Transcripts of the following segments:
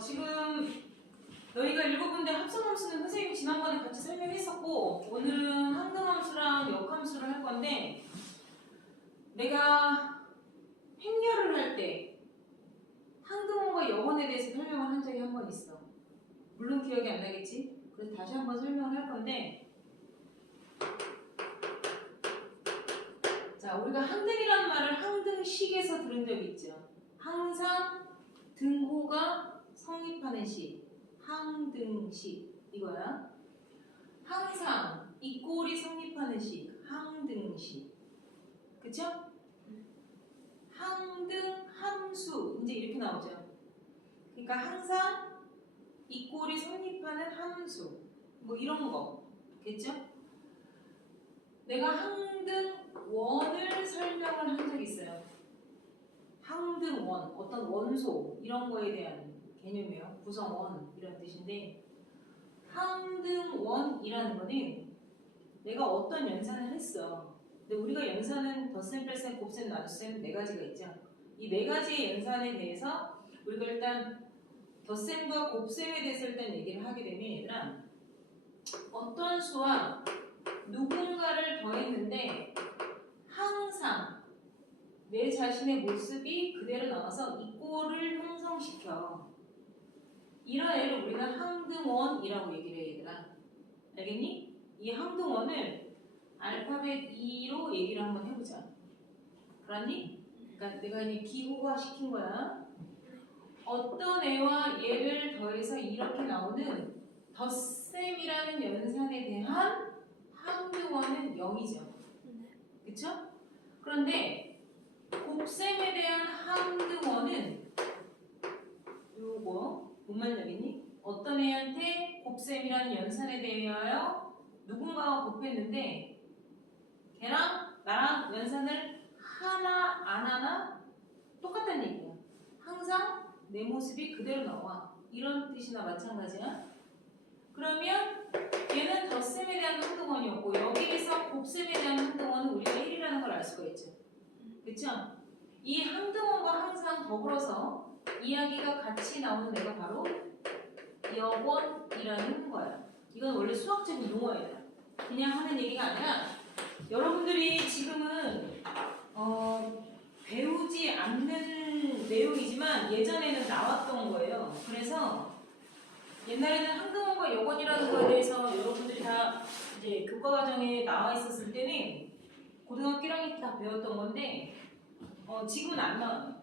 지금 너희가 읽어본데 합성함수는 선생님이 지난번에 같이 설명했었고 오늘은 항등함수랑 역함수를 할 건데 내가 행렬을 할 때 항등원과 역원에 대해서 설명을 한 적이 한 번 있어. 물론 기억이 안 나겠지? 그래서 다시 한번 설명을 할 건데 자, 우리가 항등이라는 말을 항등식에서 들은 적이 있죠. 항상 등호가 성립하는 식, 항등식 이거야. 항상 이꼴이 성립하는 식, 항등식. 그쵸? 항등 함수 이제 이렇게 나오죠. 그러니까 항상 이꼴이 성립하는 함수 뭐 이런 거겠죠? 내가 항등원을 설명을 한 적이 있어요. 항등원, 어떤 원소 이런 거에 대한 개념이에요. 구성원 이런 뜻인데 항등원이라는 거는 내가 어떤 연산을 했어. 근데 우리가 연산은 덧셈, 뺄셈, 곱셈, 나눗셈 네 가지가 있죠. 이 네 가지의 연산에 대해서 우리가 일단 덧셈과 곱셈에 대해서 일단 얘기를 하게 되면 얘들아 어떤 수와 누군가를 더했는데 항상 내 자신의 모습이 그대로 나와서 이 꼴을 형성시켜. 이런 애를 우리는 항등원이라고 얘기를 해 얘들아. 알겠니? 이 항등원을 알파벳 E로 얘기를 한번 해보자. 그러니? 그러니까 내가 이제 기호화 시킨 거야. 어떤 애와 얘를 더해서 이렇게 나오는 덧셈이라는 연산에 대한 항등원은 0이죠. 그쵸? 그런데 곱셈에 대한 항등원은 요거 뭔 말인지 알겠니? 어떤 애한테 곱셈이라는 연산에 대하여 누군가가 곱했는데 걔랑 나랑 연산을 하나 안 하나 똑같다는 얘기야. 항상 내 모습이 그대로 나와. 이런 뜻이나 마찬가지야. 그러면 얘는 덧셈에 대한 항등원이었고 여기에서 곱셈에 대한 항등원은 우리가 1이라는 걸 알 수가 있죠. 그쵸? 이 항등원과 항상 더불어서 이야기가 같이 나오는 애가 바로 역원이라는 거야. 이건 원래 수학적인 용어예요. 그냥 하는 얘기가 아니라 여러분들이 지금은 배우지 않는 내용이지만 예전에는 나왔던 거예요. 그래서 옛날에는 항등원과 역원이라는 거에 대해서 여러분들이 다 이제 교과과정에 나와 있었을 때는 고등학교 1학년 다 배웠던 건데 지금은 안 나와요.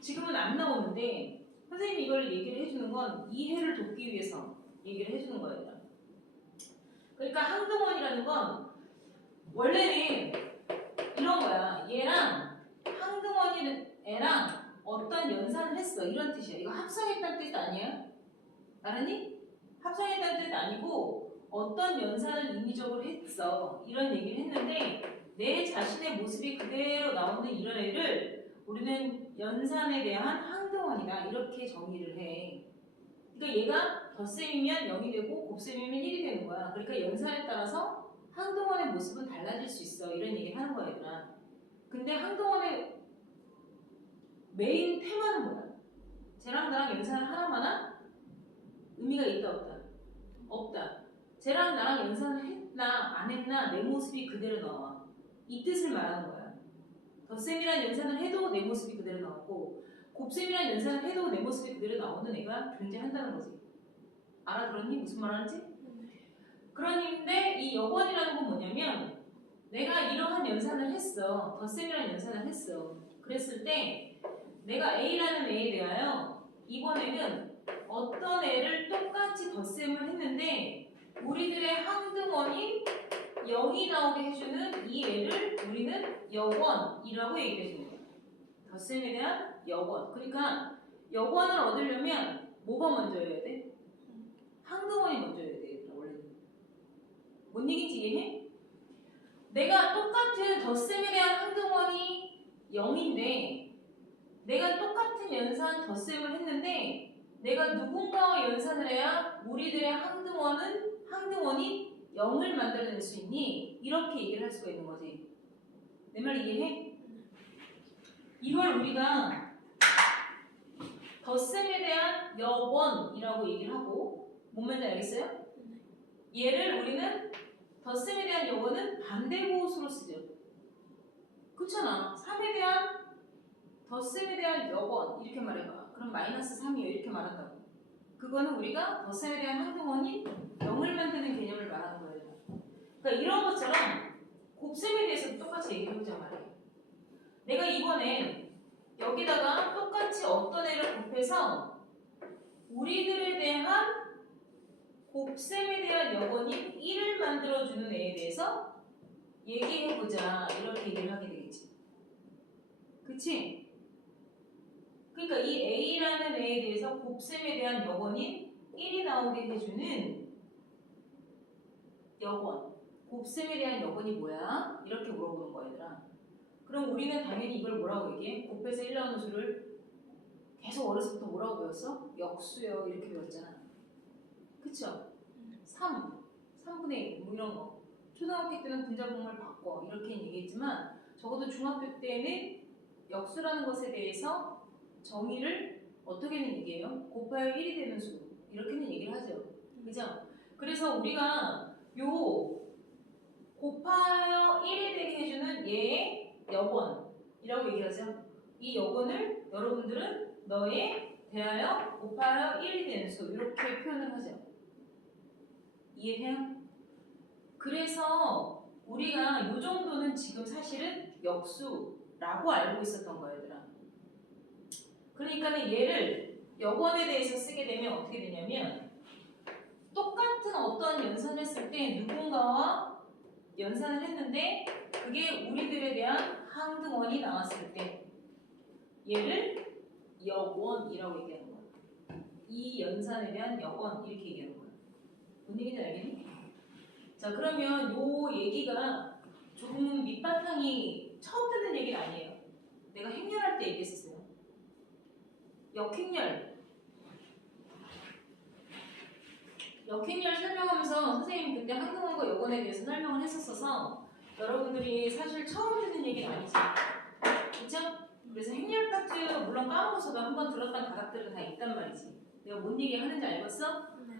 지금은 안 나오는데 선생님이 이걸 얘기를 해주는 건 이해를 돕기 위해서 얘기를 해주는 거예요. 그러니까 항등원이라는 건 원래는 이런 거야. 얘랑 항등원이 애랑 어떤 연산을 했어. 이런 뜻이야. 이거 합성했다는 뜻 아니야? 알았니? 합성했다는 뜻 아니고 어떤 연산을 인위적으로 했어. 이런 얘기를 했는데 내 자신의 모습이 그대로 나오는 이런 애를 우리는 연산에 대한 항등원이다. 이렇게 정의를 해. 그러니까 얘가 덧셈이면 0이 되고 곱셈이면 1이 되는 거야. 그러니까 연산에 따라서 항등원의 모습은 달라질 수 있어. 이런 얘기를 하는 거야, 얘들아. 근데 항등원의 메인 테마는 뭐야? 쟤랑 나랑 연산을 하나만 한? 의미가 있다 없다? 없다. 쟤랑 나랑 연산을 했나 안 했나 내 모습이 그대로 나와. 이 뜻을 말하는 거야. 덧셈이란 연산을 해도 내 모습이 그대로 나오고 곱셈이란 연산을 해도 내 모습이 그대로 나오는 애가 존재한다는 거지. 알아들었니? 무슨 말 하는지? 그런데 이 역원이라는 건 뭐냐면 내가 이러한 연산을 했어. 덧셈이라는 연산을 했어. 그랬을 때 내가 A라는 애에 대하여 이번에는 어떤 애를 똑같이 덧셈을 했는데 우리들의 항등원인 0이 나오게 해주는 이 애를 우리는 역원이라고 얘기를 해주는 거야. 덧셈에 대한 역원. 그러니까 역원을 얻으려면 뭐가 먼저여야 돼? 항등원이 먼저여야 돼. 원래는. 뭔 얘기인지 이해해? 내가 똑같은 덧셈에 대한 항등원이 0인데 내가 똑같은 연산 덧셈을 했는데 내가 누군가와 연산을 해야 우리들의 항등원이 0을 만들어낼 수 있니? 이렇게 얘기를 할 수가 있는 거지. 내 말 이해해? 이걸 우리가 덧셈에 대한 여원이라고 얘기를 하고 뭔 말인지 알겠어요? 얘를 우리는 덧셈에 대한 여원은 반대보호수로 쓰죠. 그렇잖아. 3에 대한 덧셈에 대한 여원 이렇게 말해봐. 그럼 마이너스 3이요 이렇게 말한다고. 그거는 우리가 덧셈에 대한 항등원인 0을 만드는 개념을 말하는 거예요. 그러니까 이런 것처럼 곱셈에 대해서도 똑같이 얘기를 해보자 말이에요. 내가 이번에 여기다가 똑같이 어떤 애를 곱해서 우리들에 대한 곱셈에 대한 여건인 1을 만들어주는 애에 대해서 얘기해보자 이렇게 얘기를 하게 되겠지. 그치? 그러니까 이 A라는 애에 대해서 곱셈에 대한 여건인 1이 나오게 해주는 여건, 곱셈에 대한 여건이 뭐야? 이렇게 물어보는 거야 얘들아. 그럼 우리는 당연히 이걸 뭐라고 얘기해? 곱해서 1 나오는 수를 계속 어렸을 때부터 뭐라고 배웠어? 역수요 이렇게 배웠잖아. 그쵸? 3분의 1 뭐 이런 거. 초등학교 때는 분자분모를 바꿔 이렇게 얘기했지만 적어도 중학교 때는 역수라는 것에 대해서 정의를 어떻게는 얘기해요? 곱하여 1이 되는 수 이렇게는 얘기를 하죠. 그죠? 그래서 우리가 요 곱하여 1이 되게 해주는 얘의 여건이라고 얘기하죠. 이 여건을 여러분들은 너에 대하여 곱하여 1이 되는 수 이렇게 표현을 하죠. 이해해요? 그래서 우리가 요 정도는 지금 사실은 역수라고 알고 있었던 거예요, 얘들아. 그러니까 얘를 여건에 대해서 쓰게 되면 어떻게 되냐면 똑같은 어떤 연산을 했을 때 누군가와 연산을 했는데 그게 우리들에 대한 항등원이 나왔을 때 얘를 여원이라고 얘기하는 거야. 이 연산에 대한 여원 이렇게 얘기하는 거야. 뭔 얘기인지 알겠니? 자, 그러면 요 얘기가 조금 밑바탕이 처음 듣는 얘기는 아니에요. 내가 행렬할 때 얘기했었어요. 역행렬 설명하면서 선생님이 그때 항등원과 여건에 대해서 설명을 했었어서 여러분들이 사실 처음 듣는 얘기는 아니지. 그쵸? 그래서 행렬 파트 물론 까먹어서도 한번 들었던 가닥들은 다 있단 말이지. 내가 뭔 얘기 하는지 알겠어? 네.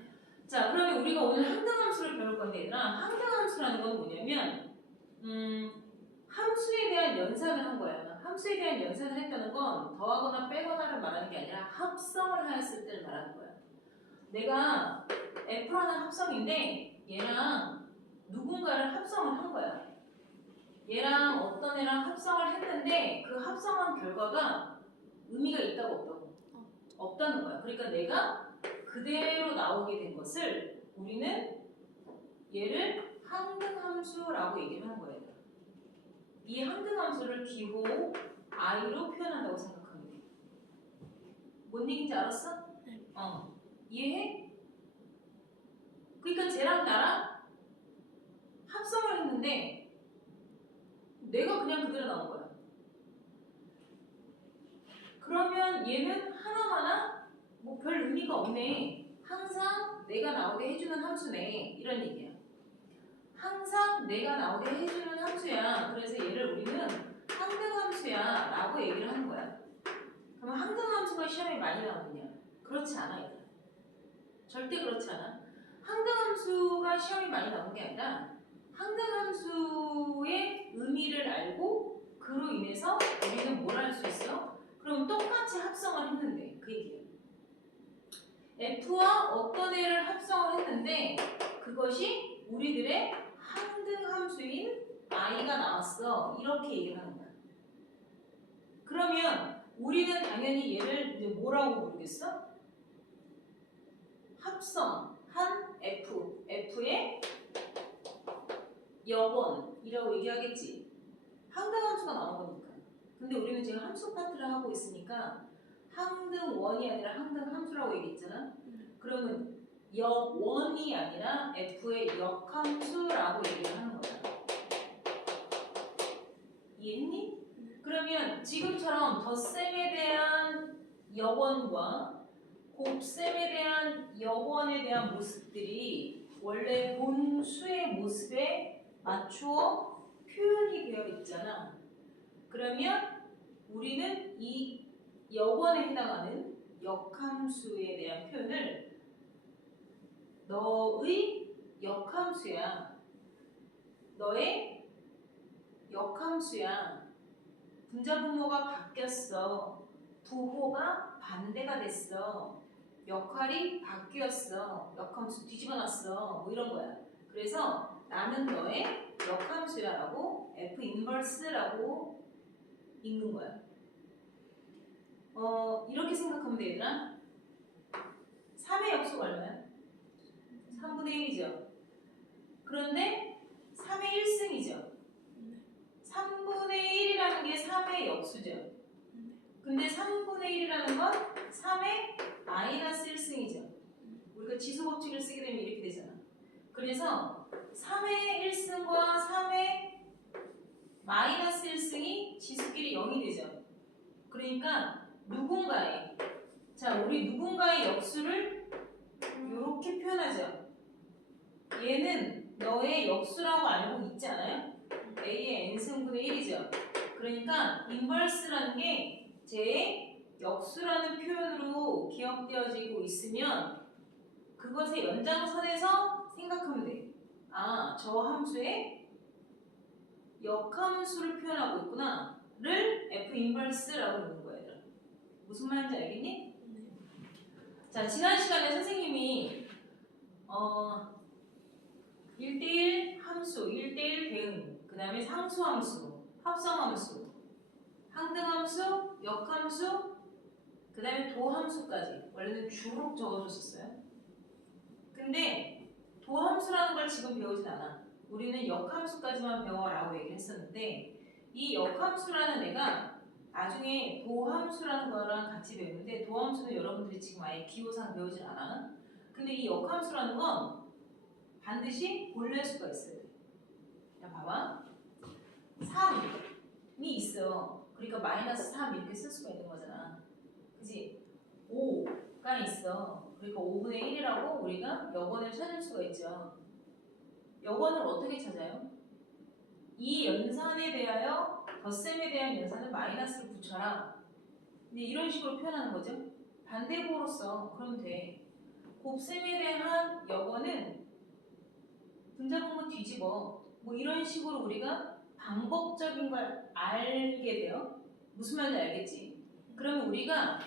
자, 그러면 우리가 오늘 항등함수를 배울 건데 얘들아, 항등함수라는 건 뭐냐면 함수에 대한 연산을 한 거야. 함수에 대한 연산을 했다는 건 더하거나 빼거나를 말하는 게 아니라 합성을 하였을 때를 말하는 거야. 내가 F라는 합성인데 얘랑 누군가를 합성을 한 거야. 얘랑 어떤 애랑 합성을 했는데 그 합성한 결과가 의미가 있다고 없다고? 없다는 거야. 그러니까 내가 그대로 나오게 된 것을 우리는 얘를 항등함수라고 얘기를 하는 거예요. 이 항등함수를 기호 i로 표현한다고 생각하면 돼. 뭔 얘기인지 알았어? 네. 이해해? 그러니까 쟤랑 나랑 합성을 했는데 내가 그냥 그대로 나온 거야. 그러면 얘는 하나마나 뭐 별 의미가 없네. 항상 내가 나오게 해주는 함수네. 이런 얘기야. 항상 내가 나오게 해주는 함수야. 그래서 얘를 우리는 항등함수야 라고 얘기를 하는 거야. 그럼 항등함수가 시험에 많이 나오느냐? 그렇지 않아 얘들아. 절대 그렇지 않아. 항등함수가 시험에 많이 나오는 게 아니라 항등함수의 의미를 알고 그로 인해서 우리는 뭘 할 수 있어? 그럼 똑같이 합성을 했는데 그 얘기예요. F와 어떤 애를 합성을 했는데 그것이 우리들의 항등함수인 i가 나왔어. 이렇게 얘기를 하는 거야. 그러면 우리는 당연히 얘를 이제 뭐라고 부르겠어? 합성한 F의 여번이라고 얘기하겠지. 항등함수가 나온 거니까. 근데 우리는 지금 함수 파트를 하고 있으니까 항등원이 아니라 항등함수라고 얘기했잖아. 그러면 역원이 아니라 F의 역함수라고 얘기를 하는 거야. 이해했니? 그러면 지금처럼 덧셈에 대한 여원과 곱셈에 대한 여원에 대한 모습들이 원래 본 수의 모습에 맞추어 표현이 되어 있잖아. 그러면 우리는 이 여원에 해당하는 역함수에 대한 표현을 너의 역함수야. 너의 역함수야. 분자분모가 바뀌었어. 부호가 반대가 됐어. 역할이 바뀌었어. 역함수 뒤집어놨어. 뭐 이런 거야. 그래서 나는 너의 역함수야 라고 F 인버스라고 읽는 거야. 이렇게 생각하면 돼, 얘들아. 3의 역수가 얼마야? 3분의 1이죠. 그런데 3의 1승이죠. 3분의 1이라는 게 3의 역수죠. 근데 3분의 1이라는 건 3의 마이너스 1승이죠. 우리가 지수법칙을 쓰게 되면 이렇게 되잖아. 그래서 3의 1승과 3의 마이너스 1승이 지수끼리 0이 되죠. 그러니까 누군가의, 자, 우리 누군가의 역수를 이렇게 표현하죠. 얘는 너의 역수라고 알고 있지 않아요? A의 n승분의 1이죠. 그러니까 인버스라는 게 제 역수라는 표현으로 기억되어지고 있으면 그것의 연장선에서 생각하면 돼. 아, 저 함수의 역함수를 표현하고 있구나 를 F 인버스라고 부르는 거예요. 무슨 말인지 알겠니? 자, 지난 시간에 선생님이 1대1 함수, 1대1 대응, 그 다음에 상수함수, 합성함수, 항등함수, 역함수, 그 다음에 도함수까지 원래는 주로 적어줬었어요. 근데 도함수라는 걸 지금 배우진 않아. 우리는 역함수까지만 배워라고 얘기를 했었는데 이 역함수라는 애가 나중에 도함수라는 거랑 같이 배우는데 도함수는 여러분들이 지금 아예 기호상 배우질 않아. 근데 이 역함수라는 건 반드시 본래수가 있어야 돼. 자, 봐봐. 3이 있어. 그러니까 마이너스 3 이렇게 쓸 수가 있는 거잖아. 그치? 5가 있어. 그러니까 5분의 1이라고 우리가 여번을 찾을 수가 있죠. 여번을 어떻게 찾아요? 이 연산에 대하여 덧셈에 대한 연산은 마이너스를 붙여라. 근데 이런 식으로 표현하는 거죠. 반대보로 써. 그러면 돼. 곱셈에 대한 여번은 분자분모 뒤집어. 뭐 이런 식으로 우리가 방법적인 걸 알게 돼요. 무슨 말인지 알겠지? 그러면 우리가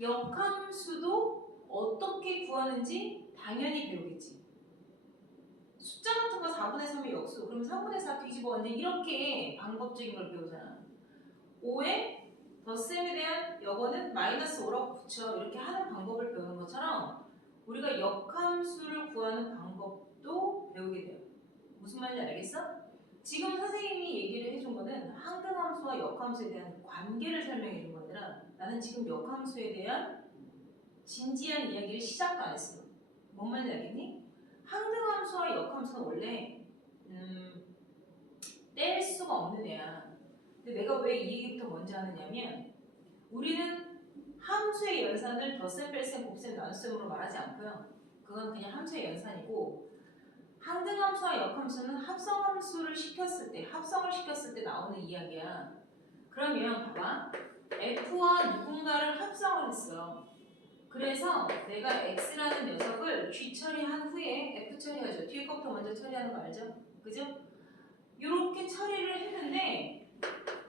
역함수도 어떻게 구하는지 당연히 배우겠지. 숫자 같은 거 4분의 3의 역수, 그럼 3분의 4 뒤집어 언제 이렇게 방법적인 걸 배우잖아. 5에 덧셈에 대한 여번은 마이너스 5라고 붙여 이렇게 하는 방법을 배우는 것처럼 우리가 역함수를 구하는 방법도 배우게 돼요. 무슨 말인지 알겠어? 지금 선생님이 얘기를 해준 거는 항등함수와 역함수에 대한 관계를 설명해 준 거니라 나는 지금 역함수에 대한 진지한 이야기를 시작도 안 했어. 뭔 말인지 알겠니? 항등함수와 역함수는 원래 뗄 수가 없는 애야. 근데 내가 왜 이 얘기부터 먼저 하느냐면 우리는 함수의 연산을 덧셈, 뺄셈, 곱셈, 나눗셈으로 말하지 않고요. 그건 그냥 함수의 연산이고 항등함수와 역함수는 합성함수를 시켰을 때, 합성을 시켰을 때 나오는 이야기야. 그러면 봐봐. F와 누군가를 합성을 했어. 그래서 내가 X라는 녀석을 G 처리한 후에 F 처리하죠. 뒤에 것부터 먼저 처리하는 거 알죠? 그죠? 이렇게 처리를 했는데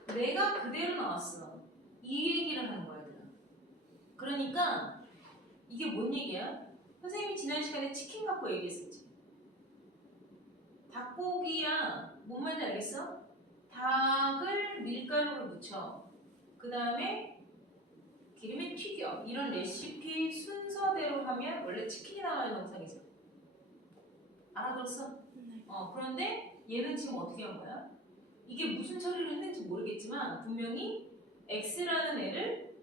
내가 그대로 나왔어. 이 얘기를 하는 거야, 얘들아. 그러니까 이게 뭔 얘기야? 선생님이 지난 시간에 치킨 갖고 얘기했었지. 닭고기야. 뭔 말인지 알겠어? 닭을 밀가루를 묻혀. 그 다음에 기름에 튀겨. 이런 레시피 순서대로 하면 원래 치킨이 나와야 정상이죠. 알아들었어? 네. 그런데 얘는 지금 어떻게 한 거야? 이게 무슨 처리를 했는지 모르겠지만 분명히 X라는 애를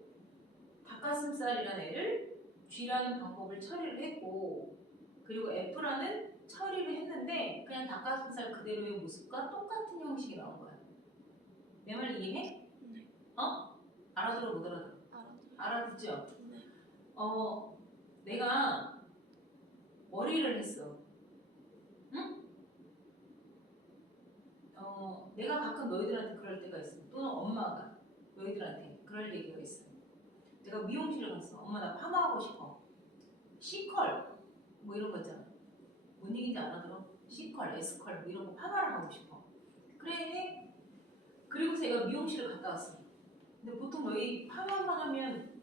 닭가슴살이라는 애를 G라는 방법을 처리를 했고 그리고 F라는 처리를 했는데 그냥 닭가슴살 그대로의 모습과 똑같은 형식이 나온 거야. 내 말 이해해? 네. 알아들어 못 알아들어? 알아듣죠? 네. 내가 머리를 했어. 응? 내가 가끔 너희들한테 그럴 때가 있어. 또는 엄마가 너희들한테 그럴 얘기가 있어. 내가 내가 미용실에 갔어. 엄마 나 파마하고 싶어. C컬 뭐 이런 거 있잖아. 뭔 얘기인지 알아들어? C컬, S컬 뭐 이런 거 파마를 하고 싶어. 그래 해. 그리고 제가 미용실을 갔다 왔어. 근데 보통 너희 파마만 하면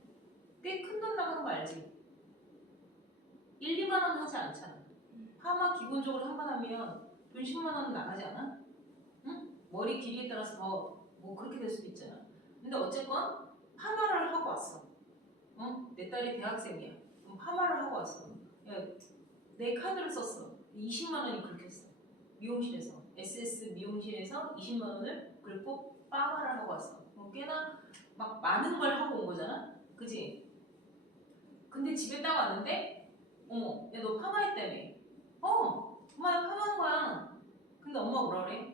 꽤 큰 돈 나가는 거 알지? 1, 2만 원 하지 않잖아. 파마 기본적으로 한 번 하면 돈 10만 원 나가지 않아? 응? 머리 길이에 따라서 더 뭐 그렇게 될 수도 있잖아. 근데 어쨌건 파마를 하고 왔어. 응? 내 딸이 대학생이야. 파마를 하고 왔어. 야, 내 카드를 썼어. 20만 원이 긁혔어. 미용실에서. SS 미용실에서 20만 원을 긁고 파마를 하고 왔어. 꽤나 막 많은 걸 하고 온 거잖아. 그지? 근데 집에 딱 왔는데 어머, 야 너 파마했다며. 엄마 나 파마한 거야. 근데 엄마가 뭐라 그래?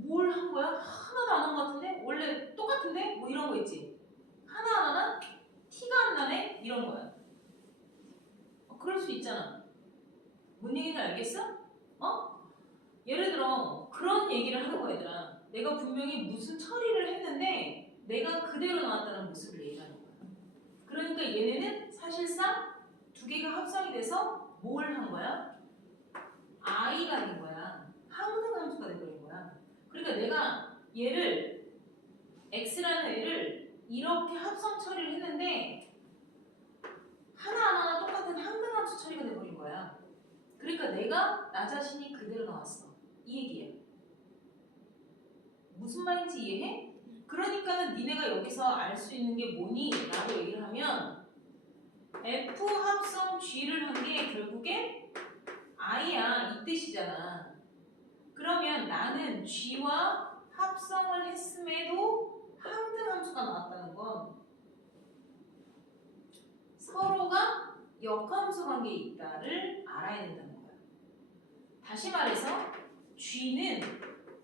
뭘 한 거야? 하나도 안 한 거 같은데? 원래 똑같은데? 뭐 이런 거 있지. 하나하나 티가 안 나네? 이런 거야. 그럴 수 있잖아. 뭔 얘기인지 알겠어? 예를 들어 그런 얘기를 하는 거 얘들아. 내가 분명히 무슨 처리를 했는데 내가 그대로 나왔다는 모습을 얘기하는 거야. 그러니까 얘네는 사실상 두 개가 합성이 돼서 뭘 한 거야? I가 된 거야. 항등함수가 돼버린 거야. 그러니까 내가 얘를 X라는 애를 이렇게 합성 처리를 했는데 하나하나 똑같은 항등함수 처리가 돼버린 거야. 그러니까 내가 나 자신이 그대로 나왔어. 이 얘기야. 무슨 말인지 이해해? 그러니까는 니네가 여기서 알 수 있는 게 뭐니? 라고 얘기를 하면 F 합성 G를 한 게 결국에 I야. 이 뜻이잖아. 그러면 나는 G와 합성을 했음에도 항등함수가 나왔다는 건 서로가 역함수 관계에 있다를 알아야 된다는 거야. 다시 말해서 G는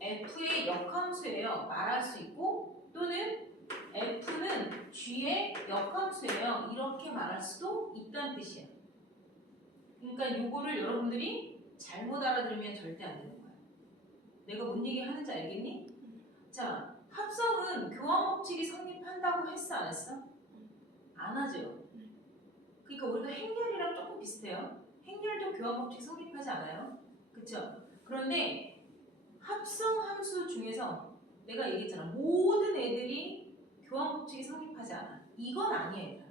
F의 역함수예요. 말할 수 있고 또는 F는 G의 역함수예요. 이렇게 말할 수도 있다는 뜻이야. 그러니까 요거를 여러분들이 잘못 알아들으면 절대 안 되는 거야. 내가 뭔 얘기 하는지 알겠니? 자, 합성은 교환 법칙이 성립한다고 했어 안 했어? 안 하죠. 그러니까 우리가 행렬이랑 조금 비슷해요. 행렬도 교환 법칙 성립하지 않아요? 그쵸? 그런데 합성 함수 중에서 내가 얘기했잖아. 모든 애들이 교환 법칙이 성립하지 않아. 이건 아니야, 얘들아.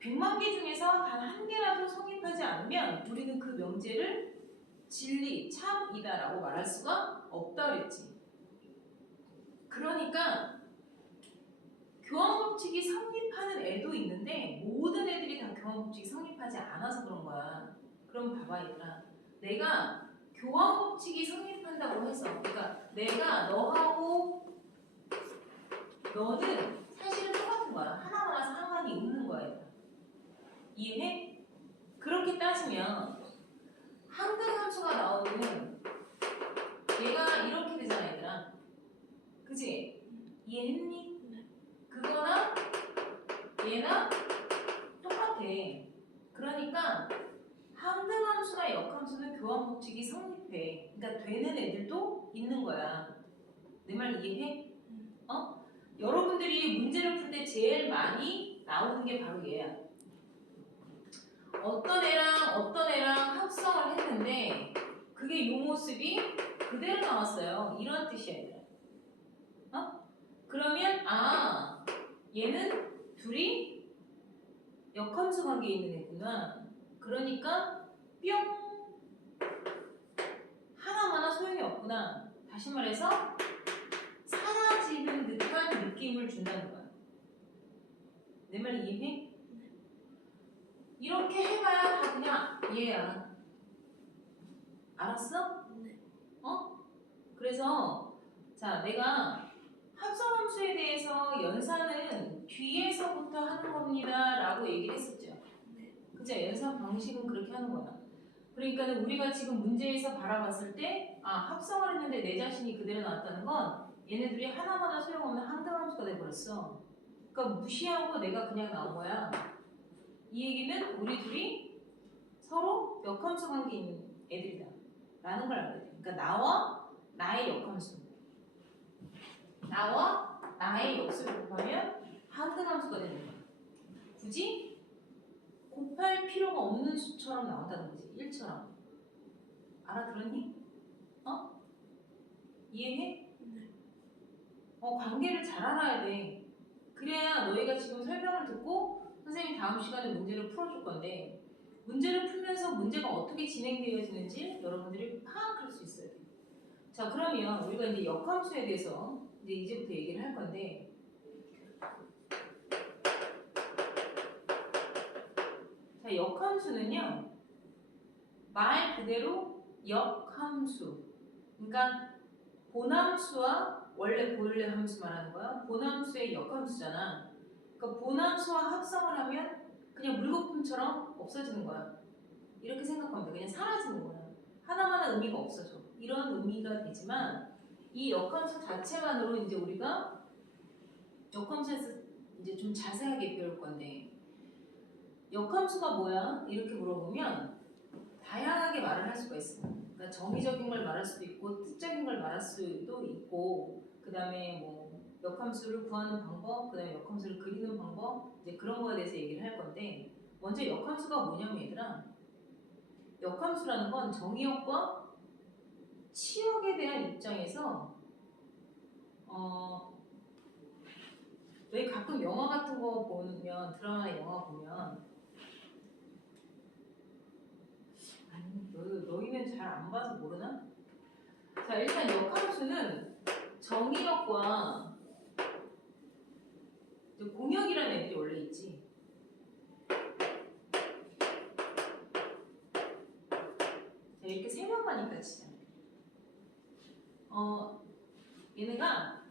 100만 개 중에서 단 한 개라도 성립하지 않으면 우리는 그 명제를 진리, 참이다라고 말할 수가 없다 그랬지. 그러니까 교환 법칙이 성립하는 애도 있는데 모든 애들이 다 교환 법칙이 성립하지 않아서 그런 거야. 그럼 봐봐 얘들아. 내가 교환 법칙이 성립한다고 해서 그러니까 내가 너하고 너는 사실은 똑같은 거야. 하나하나 상관이 없는 거야 얘들아. 이해해? 그렇게 따지면 항등함수가 나오면 얘가 이렇게 되잖아 얘들아. 그치? 이해했니? 그거나 얘나 똑같아. 그러니까 항등함수나 역함수는 교환 법칙이 성립해. 그러니까 되는 애들도 있는 거야. 내 말 이해해? 여러분들이 문제를 풀 때 제일 많이 나오는 게 바로 얘야. 어떤 애랑 합성을 했는데 그게 요 모습이 그대로 나왔어요. 이런 뜻이야 얘들아. 그러면 얘는 둘이 역함수 관계에 있는 애구나. 그러니까 뿅 하나마나 소용이 없구나. 다시 말해서 사라지는 듯한 느낌을 준다는 거야. 내 말 이해해? 이렇게 해봐야 다 그냥 얘야. 알았어? 그래서 자 내가 합성함수에 대해서 연산은 뒤에서부터 하는 겁니다 라고 얘기를 했었죠. 그죠? 연산 방식은 그렇게 하는 거야. 그러니까 우리가 지금 문제에서 바라봤을 때 합성을 했는데 내 자신이 그대로 나왔다는 건 얘네들이 하나마나 소용없는 항등함수가 돼버렸어. 그러니까 무시하고 내가 그냥 나온 거야. 이 얘기는 우리 둘이 서로 역함수 관계에 있는 애들이다 라는 걸 알아야 돼. 그러니까 나와 나의 역함수, 나와 나의 역수를 곱하면 항등함수가 되는 거야. 굳이 곱할 필요가 없는 수처럼 나온다는 거지. 1처럼. 알아들었니? 어? 이해해? 관계를 잘 알아야 돼. 그래야 너희가 지금 설명을 듣고 선생님이 다음 시간에 문제를 풀어줄 건데 문제를 풀면서 문제가 어떻게 진행되어지는지 여러분들이 파악할 수 있어야 돼. 자, 그러면 우리가 이제 역함수에 대해서 이제부터 얘기를 할 건데 자, 역함수는요 말 그대로 역함수 그러니까 본함수와 원래 함수 말하는 거야. 본함수의 역함수잖아. 그러니까 본함수와 합성을 하면 그냥 물거품처럼 없어지는 거야. 이렇게 생각하면 돼. 그냥 사라지는 거야. 하나마나 의미가 없어져. 이런 의미가 되지만 이 역함수 자체만으로 이제 우리가 역함수에서 이제 좀 자세하게 배울 건데 역함수가 뭐야? 이렇게 물어보면 다양하게 말을 할 수가 있어. 그러니까 정의적인 걸 말할 수도 있고 뜻적인 걸 말할 수도 있고 그 다음에 뭐 역함수를 구하는 방법, 그 다음에 역함수를 그리는 방법 이제 그런 거에 대해서 얘기를 할 건데 먼저 역함수가 뭐냐면 얘들아 역함수라는 건 정의역과 치역에 대한 입장에서 왜 가끔 영화 같은 거 보면 드라마나 영화 보면 아니 너희는 잘 안 봐서 모르나? 자 일단 역함수는 정의역과 공역이라는 애들이 원래 있지. 자 이렇게 세 명만 있다 치자. 얘네가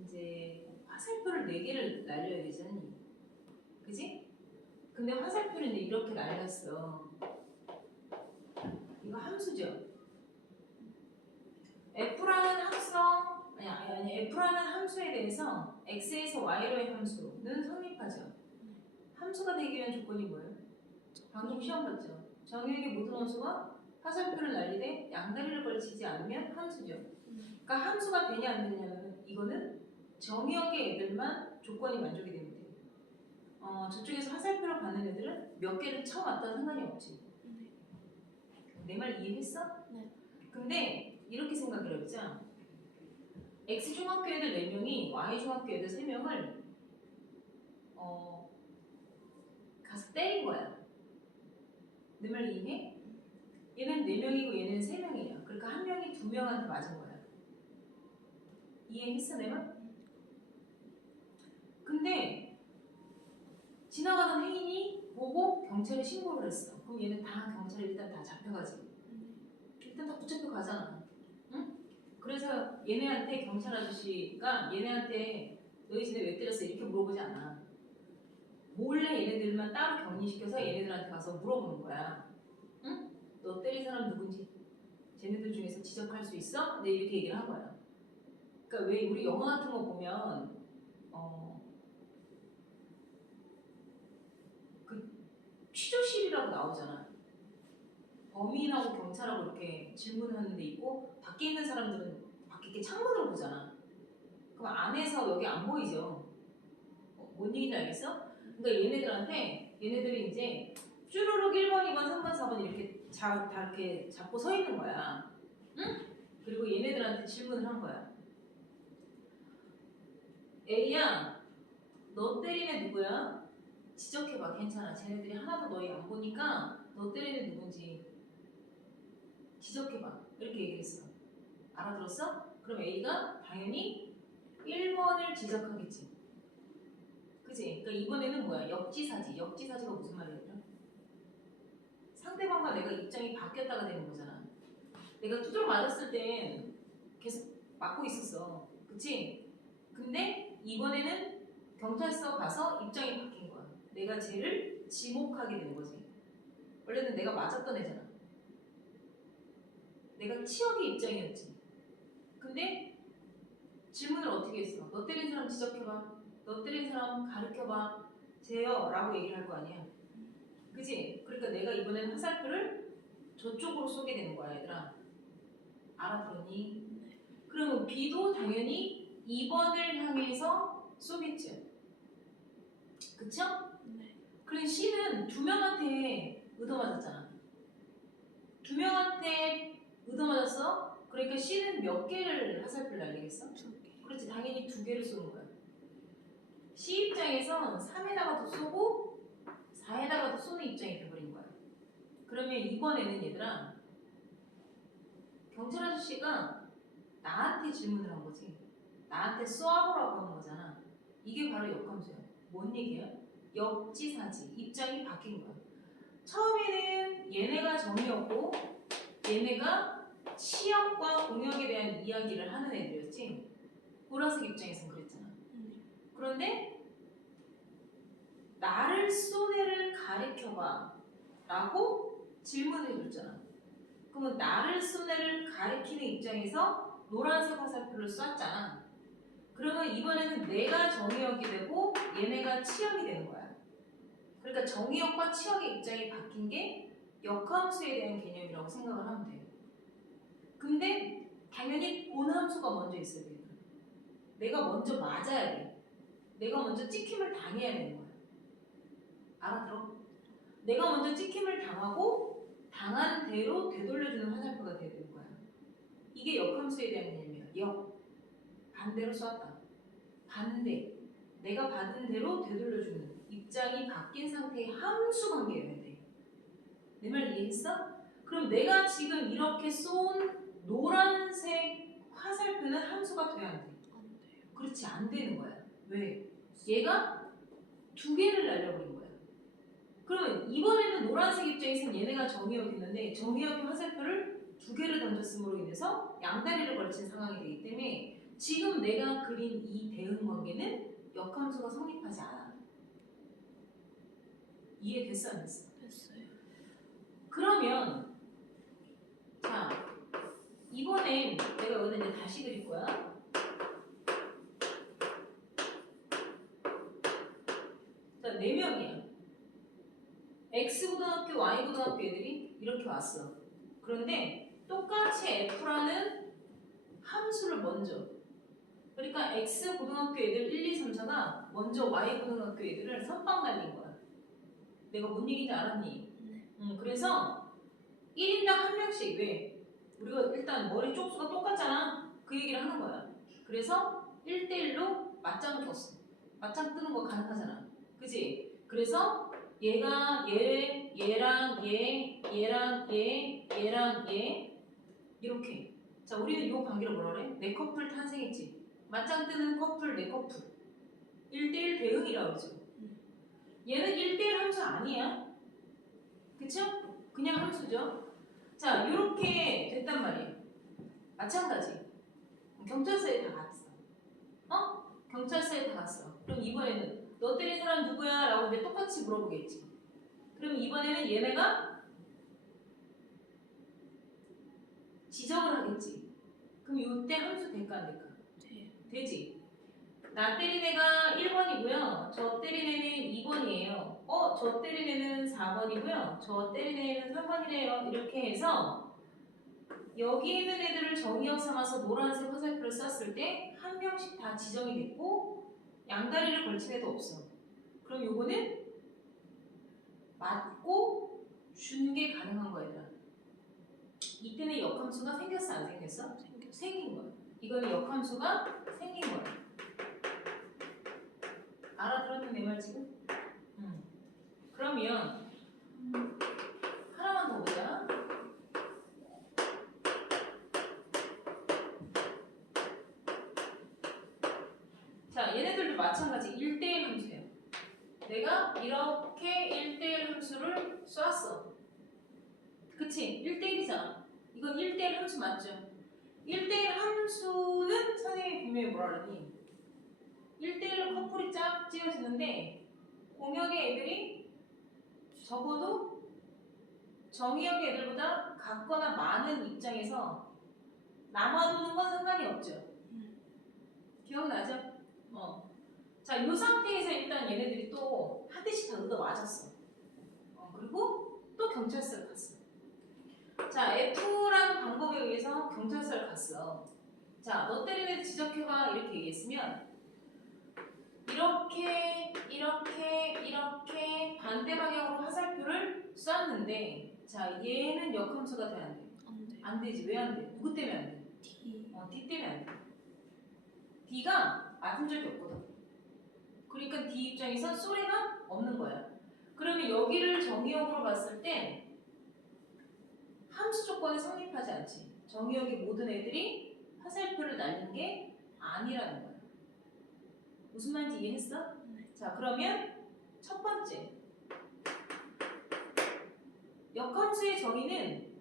이제 화살표를 4개를 날려야 되잖니. 그지? 근데 화살표를 이제 이렇게 날렸어. 이거 함수죠. F라는 합성, 아니 F라는 함수에 대해서 X에서 Y로의 함수는 성립하죠. 함수가 되기 위한 조건이 뭐예요? 방금 시험 봤죠. 정의역의 모든 함수가 화살표를 날리되 양다리를 걸치지 않으면 함수죠. 그러니까 함수가 되냐 안 되냐면 이거는 정의역의 애들만 조건이 만족이 되면 돼요. 저쪽에서 화살표를 받는 애들은 몇 개를 쳐왔다 상관이 없지. 내 말 이해했어? 네. 근데 이렇게 생각을 해보자. X중학교 애들 4명이 Y중학교 애들 3명을 가서 때린 거야. 내 말 이해해? 얘는 4명이고 얘는 3명이야. 그러니까 한 명이 2명한테 맞은 거야. 이해했어 내 말? 근데 지나가던 행인이 보고 경찰에 신고를 했어. 그럼 얘는 다 경찰에 일단 다 잡혀가지. 일단 다 붙잡혀 가잖아. 응? 그래서 얘네한테 경찰 아저씨가 얘네한테 너희 집에 왜 때렸어? 이렇게 물어보지 않아. 몰래 얘네들만 따로 격리시켜서 얘네들한테 가서 물어보는 거야. 응? 너 때린 사람 누군지 쟤네들 중에서 지적할 수 있어? 네 이렇게 얘기를 한 거야. 그러니까 왜 우리 영화 같은 거 보면 그 취조실이라고 나오잖아. 범인하고 경찰하고 이렇게 질문하는 데 있고 밖에 있는 사람들은 밖에 이렇게 창문으로 보잖아. 그럼 안에서 여기 안 보이죠. 뭔 얘기인지 알겠어? 그러니까 얘네들이 이제 쭈루룩 1번, 2번, 3번, 4번 이렇게 다 이렇게 잡고 서 있는 거야. 응? 그리고 얘네들한테 질문을 한 거야. A야, 너 때린 애 누구야? 지적해봐. 괜찮아. 쟤네들이 하나도 너희 안 보니까 너 때린 애 누군지 지적해봐. 이렇게 얘기했어. 알아들었어? 그럼 A가 당연히 1번을 지적하겠지. 그치? 그러니까 이번에는 뭐야? 역지사지. 역지사지가 무슨 말이야? 상대방과 내가 입장이 바뀌었다가 되는 거잖아. 내가 두드러 맞았을 땐 계속 맞고 있었어. 그치? 근데 이번에는 경찰서 가서 입장이 바뀐 거야. 내가 쟤를 지목하게 되는 거지. 원래는 내가 맞았던 애잖아. 내가 치역의 입장이었지. 근데 질문을 어떻게 했어? 너 때린 사람 지적해봐. 너 때린 사람 가르쳐봐. 쟤요 라고 얘기를 할 거 아니야. 그치? 그러니까 내가 이번엔 화살표를 저쪽으로 쏘게 되는 거야 얘들아. 알아들었니? 그러면 B도 당연히 2번을 향해서 쏘겠죠. 그쵸? 네. 그럼 C는 두 명한테 얻어맞았잖아. 두 명한테 얻어맞았어? 그러니까 C는 몇 개를 화살표를 날리겠어? 2개. 그렇지, 당연히 두 개를 쏘는 거야. C 입장에선 3에다가도 쏘고 4에다가도 쏘는 입장이 돼버린 거야. 그러면 이번에는 얘들아, 경찰 아저씨가 나한테 질문을 한 거지. 나한테 쏘아보라고 한 거잖아. 이게 바로 역함수야. 뭔 얘기야? 역지사지. 입장이 바뀐 거야. 처음에는 얘네가 정이었고 얘네가 치역과 공역에 대한 이야기를 하는 애들이었지. 보라색 입장에선 그랬잖아. 그런데 나를 쏜 애를 가리켜봐 라고 질문을 해줬잖아. 그러면 나를 쏜 애를 가리키는 입장에서 노란색 화살표를 쐈잖아. 그러면 이번에는 내가 정의역이 되고 얘네가 치역이 되는 거야. 그러니까 정의역과 치역의 입장이 바뀐 게 역함수에 대한 개념이라고 생각을 하면 돼요. 근데 당연히 본함수가 먼저 있어야 돼요. 내가 먼저 맞아야 돼. 내가 먼저 찍힘을 당해야 되는 거야. 알아들어? 내가 먼저 찍힘을 당하고 당한 대로 되돌려주는 화살표가 돼야 되는 거야. 이게 역함수에 대한 개념이야. 역. 반대로 쐈다. 반대. 내가 받은 대로 되돌려주는 입장이 바뀐 상태의 함수 관계여야 돼. 내 말 이해했어? 그럼 내가 지금 이렇게 쏜 노란색 화살표는 함수가 돼야 안 돼? 안 돼요. 그렇지, 안 되는 거야. 왜? 얘가 두 개를 날려버린 거야. 그러면 이번에는 노란색 입장에서는 얘네가 정의역이 있는데 정의역의 화살표를 두 개를 던졌음으로 인해서 양다리를 걸친 상황이 되기 때문에 지금 내가 그린 이 대응 관계는 역함수가 성립하지 않아. 이해됐어 안 됐어? 됐어요. 그러면 자 이번엔 내가 여기다 이제 다시 그릴 거야. 자, 4명이야. X고등학교, Y고등학교 애들이 이렇게 왔어. 그런데 똑같이 F라는 함수를 먼저, 그러니까 X고등학교 애들 1, 2, 3, 4가 먼저 Y고등학교 애들을 선빵 날린 거야. 내가 뭔 얘기인지 알았니? 네. 그래서 1인당 한 명씩, 왜? 우리가 일단 머리 쪽수가 똑같잖아. 그 얘기를 하는 거야. 그래서 1대1로 맞짱을 떴어. 맞짱 뜨는 거 가능하잖아. 그지? 그래서 얘가 얘랑 얘랑 얘랑 얘 이렇게. 자, 우리는 이 관계를 뭐라 그래? 네 커플 탄생했지. 맞짱 뜨는 커플 네 커플. 1대1 대응이라고 그러죠. 얘는 1대1 함수 아니야. 그쵸? 그냥 함수죠. 자, 이렇게 됐단 말이에요. 마찬가지. 경찰서에 다 갔어. 경찰서에 다 갔어. 그럼 이번에는 너 때린 사람 누구야? 라고 이제 똑같이 물어보겠지. 그럼 이번에는 얘네가 지적을 하겠지. 그럼 이때 함수 될까 안 될까? 돼요. 되지. 나 때린 애가 1번이고요. 저 때린 애는 2번이에요. 저 때린 애는 4번이고요. 저 때린 애는 3번이래요. 이렇게 해서 여기 있는 애들을 정의역 삼아서 노란색 화살표를 쐈을 때 한 명씩 다 지정이 됐고 양다리를 걸친 애도 없어. 그럼 요거는 맞고 준 게 가능한 거야. 얘들아. 이때는 역함수가 생겼어 안 생겼어? 생긴 거야. 이거는 역함수가 생긴 거야. 알아들었니 내 말 지금? 그러면 하나만 더 보자. 자, 얘네들도 마찬가지 1대1 함수예요. 내가 이렇게 1대1 함수를 쐈어. 그치? 1대1이잖아. 이건 1대1 함수 맞죠? 1대1 함수는 선생님이 분명히 뭐라 그러니? 1대1로 커플이 쫙 찌어지는데 공역의 애들이 적어도 정의역의 애들보다 같거나 많은 입장에서 남아도는 건 상관이 없죠. 기억나죠? 자, 이 상태에서 일단 얘네들이 또 한 대씩 다 얻어 맞았어. 그리고 또 경찰서를 갔어. 자, F라는 방법에 의해서 경찰서를 갔어. 자, 너 때린 애들 지적해봐 이렇게 얘기했으면 이렇게 하는데 자 얘는 역함수가 돼 안 돼? 안 돼. 안 되지. 왜 안 돼? 누구 때문에 안 돼? D. D 때문에 안 돼. D가 맞은 적이 없거든. 그러니까 D 입장에선 소리가 없는 거야. 그러면 여기를 정의역으로 봤을 때 함수 조건이 성립하지 않지. 정의역의 모든 애들이 화살표를 날린 게 아니라는 거야. 무슨 말인지 이해했어? 네. 자, 그러면 첫 번째. 역함수의 정의는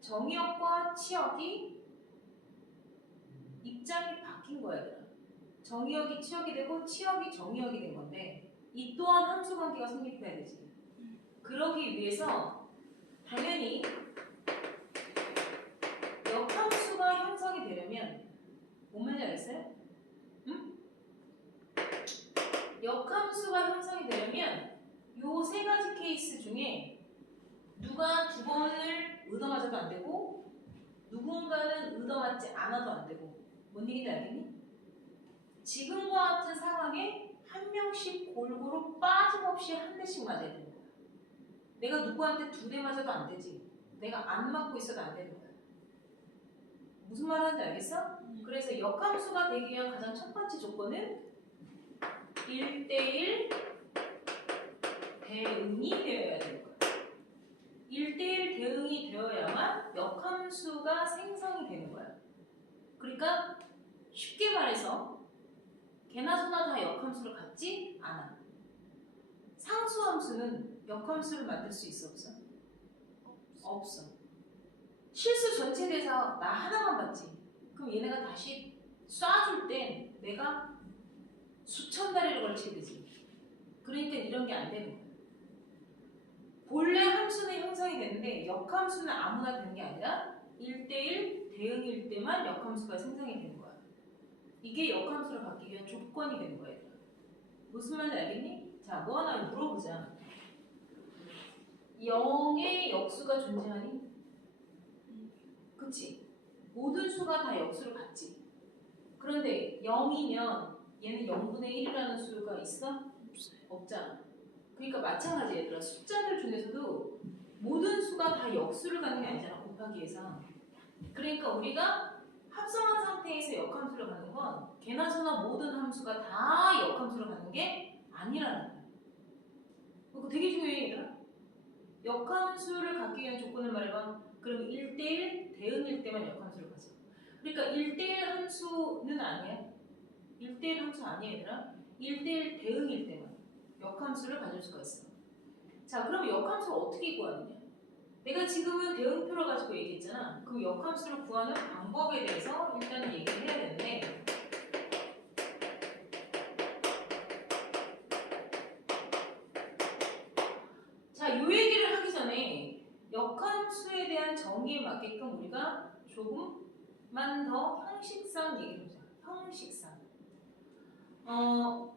정의역과 치역이 입장이 바뀐 거야. 얘들아. 정의역이 치역이 되고 치역이 정의역이 된 건데 이 또한 함수 관계가 성립해야 되지. 그러기 위해서 당연히 역함수가 형성이 되려면 뭔 말인지 알겠어요? 응? 역함수가 형성이 되려면 요 세 가지 케이스 중에 누가 두 번을 얻어맞아도 안 되고 누군가는 얻어맞지 않아도 안 되고 뭔 얘기인지 알겠니? 지금과 같은 상황에 한 명씩 골고루 빠짐없이 한 대씩 맞아야 되는 거야. 내가 누구한테 두 대 맞아도 안 되지. 내가 안 맞고 있어도 안 되는 거야. 무슨 말 하는지 알겠어? 그래서 역함수가 되기 위한 가장 첫 번째 조건은 1대1 대응이 되어야 되는 거야. 1대1 대응이 되어야만 역함수가 생성이 되는 거야. 그러니까 쉽게 말해서 개나 소나 다 역함수를 갖지 않아. 상수함수는 역함수를 만들 수 있어 없어? 없어. 실수 전체 대사 나 하나만 받지. 그럼 얘네가 다시 쏴줄 땐 내가 수천 다리를 걸치게 되지. 그러니까 이런 게 안 되는 거야. 본래 함수는 형성이 되는데 역함수는 아무나 되는 게 아니라 1대1 대응일 때만 역함수가 생성이 되는 거야. 이게 역함수를 갖기 위한 조건이 되는 거야. 무슨 말인지 알겠니? 자, 뭐 하나 물어보자. 0의 역수가 존재하니? 그치? 모든 수가 다 역수를 갖지. 그런데 0이면 얘는 0분의 1이라는 수가 있어? 없어요. 없잖아. 그러니까 마찬가지 얘들아. 숫자들 중에서도 모든 수가 다 역수를 갖는 게 아니잖아. 곱하기에서. 그러니까 우리가 합성한 상태에서 역함수를 갖는 건 개나 소나 모든 함수가 다 역함수를 갖는 게 아니라는 거야. 그거 되게 중요해 얘들아. 역함수를 갖기 위한 조건을 말해봐. 그럼 1대1 대응일 때만 역함수를 가져. 그러니까 1대1 함수는 아니야. 1대1 함수 아니야 얘들아. 1대1 대응일 때만 역함수를 가질 수가 있어. 자, 그럼 역함수를 어떻게 구하느냐? 내가 지금은 대응표를 가지고 얘기했잖아. 그럼 역함수를 구하는 방법에 대해서 일단 얘기를 해야 되는데 자, 요 얘기를 하기 전에 역함수에 대한 정의에 맞게끔 우리가 조금만 더 형식상 얘기해보자. 형식상.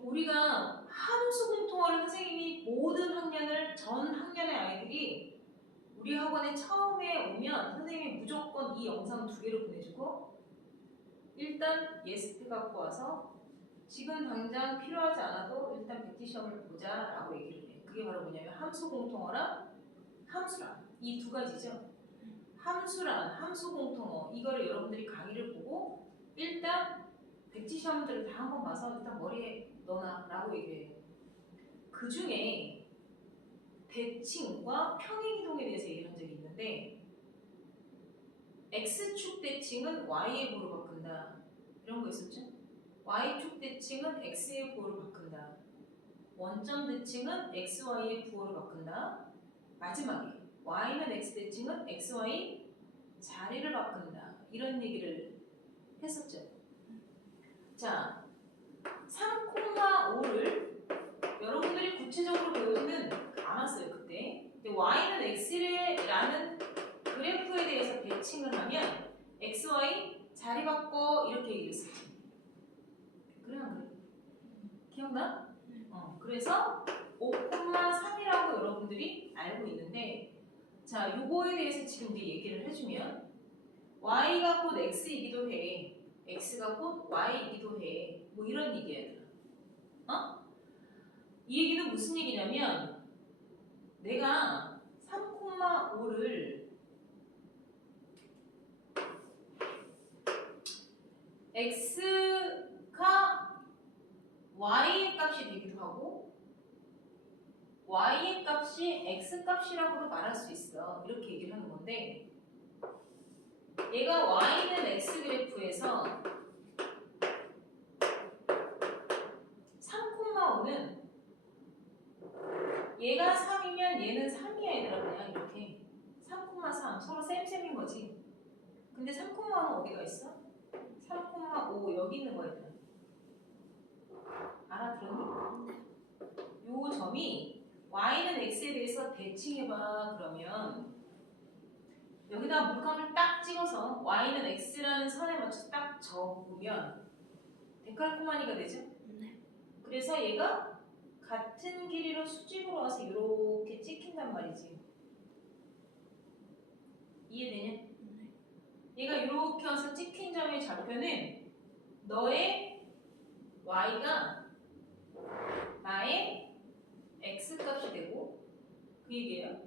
우리가 함수 공통어를 선생님이 모든 학년을 전 학년의 아이들이 우리 학원에 처음에 오면 선생님이 무조건 이 영상 2개를 보내주고 일단 예습해 갖고 와서 지금 당장 필요하지 않아도 일단 백지 시험을 보자 라고 얘기를 해. 그게 바로 뭐냐면 함수 공통어랑 함수란 이 두 가지죠. 함수란 함수 공통어 이거를 여러분들이 강의를 보고 일단 백지 시험들을 다 한번 봐서 일단 머리에 넣어놔 라고 얘기를 해요. 그 중에 대칭과 평행이동에 대해서 얘기한 적이 있는데 X축 대칭은 Y의 부호로 바꾼다 이런 거 있었죠? Y축 대칭은 X의 부호로 바꾼다. 원점 대칭은 XY의 부호로 바꾼다. 마지막에 Y는 X 대칭은 XY 자리를 바꾼다 이런 얘기를 했었죠. 자, 3,5를 여러분들이 구체적으로 배우지는 않았어요 그때. 근데 Y는 X라는 그래프에 대해서 대칭을 하면 XY 자리 바꿔 이렇게 얘기했었지. 그래 안 그래? 기억나? 그래서 5,3이라고 여러분들이 알고 있는데 자, 요거에 대해서 지금 이제 얘기를 해주면 Y가 곧 X이기도 해. X가 곧 Y이기도 해. 뭐 이런 얘기야. 이 얘기는 무슨 얘기냐면 내가 3,5 y의 값이 x 값이라고도 말할 수 있어. 이렇게 얘기를 하는 건데 얘가 y는 x 그래프에서 3,5는 얘가 3이면 얘는 3이야 얘들아. 그냥 이렇게 3,3 서로 셈셈인 거지. 근데 3,5는 어디가 있어? 3,5 여기 있는 거야 얘들아. 알아들었니? 요 점이 y는 x에 대해서 대칭해봐. 그러면 여기다 물감을 딱 찍어서 y는 x라는 선에 맞춰서 딱 적으면 데칼코마니가 되죠? 네. 그래서 얘가 같은 길이로 수직으로 와서 이렇게 찍힌단 말이지. 이해되냐? 네. 얘가 이렇게 와서 찍힌 점의 좌표는 너의 y가 나의 x 값이 되고 그 얘기예요.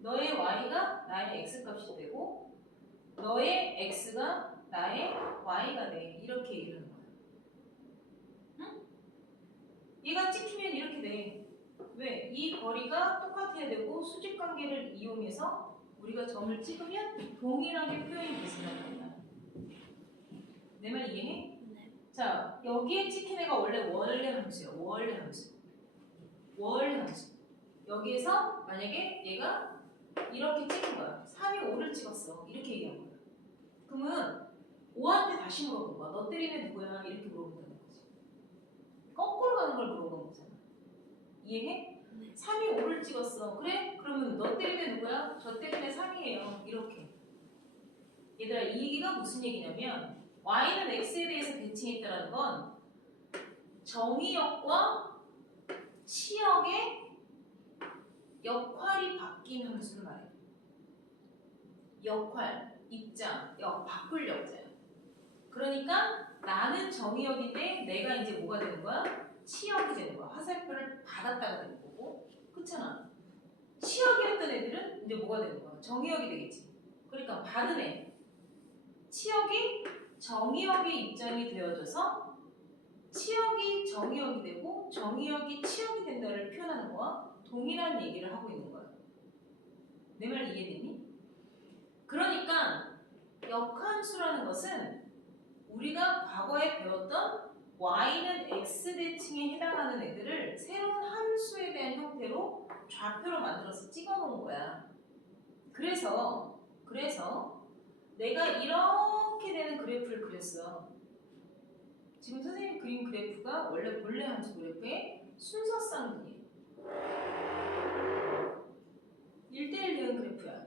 너의 y가 나의 x 값이 되고 너의 x가 나의 y가 돼. 이렇게 얘기를 하는 거야. 응? 얘가 찍히면 이렇게 돼. 왜? 이 거리가 똑같아야 되고 수직 관계를 이용해서 우리가 점을 찍으면 동일하게 표현이 되신다는 거야. 내 말 이해해? 네. 자, 여기에 찍힌 애가 원래 함수야. 원래 함수. 원래 함수. 여기에서 만약에 얘가 이렇게 찍은 거야. 3이 5를 찍었어. 이렇게 얘기한 거야. 그러면 5한테 다시 물어본 거야. 너 때린 애 누구야? 이렇게 물어본다는 거지. 거꾸로 가는 걸 물어본 거잖아. 이해해? 네. 3이 5를 찍었어. 그래? 그러면 너 때린 애 누구야? 저 때린 애 3이에요. 이렇게. 얘들아, 이 얘기가 무슨 얘기냐면 y는 x에 대해서 대칭했다는 건 정의역과 치역의 역할이 바뀐 함수를 말해요. 역할, 입장, 바꿀 역자야. 그러니까 나는 정의역인데 내가 이제 뭐가 되는 거야? 치역이 되는 거야. 화살표를 받았다가 되는 거고. 그렇잖아. 치역이었던 애들은 이제 뭐가 되는 거야? 정의역이 되겠지. 그러니까 받은 애. 치역이 정의역의 입장이 되어져서 치역이 정의역이 되고 정의역이 치역이 된다를 표현하는 거와 동일한 얘기를 하고 있는 거야. 내 말 이해되니? 그러니까 역함수라는 것은 우리가 과거에 배웠던 y는 x 대칭에 해당하는 애들을 새로운 함수에 대한 형태로 좌표로 만들어서 찍어 놓은 거야. 그래서 내가 이렇게 되는 그래프를 그렸어. 지금 선생님이 그린 그래프가 원래 본래 함수 그래프의 순서 쌍둥이에요. 1대1 대응 그래프야.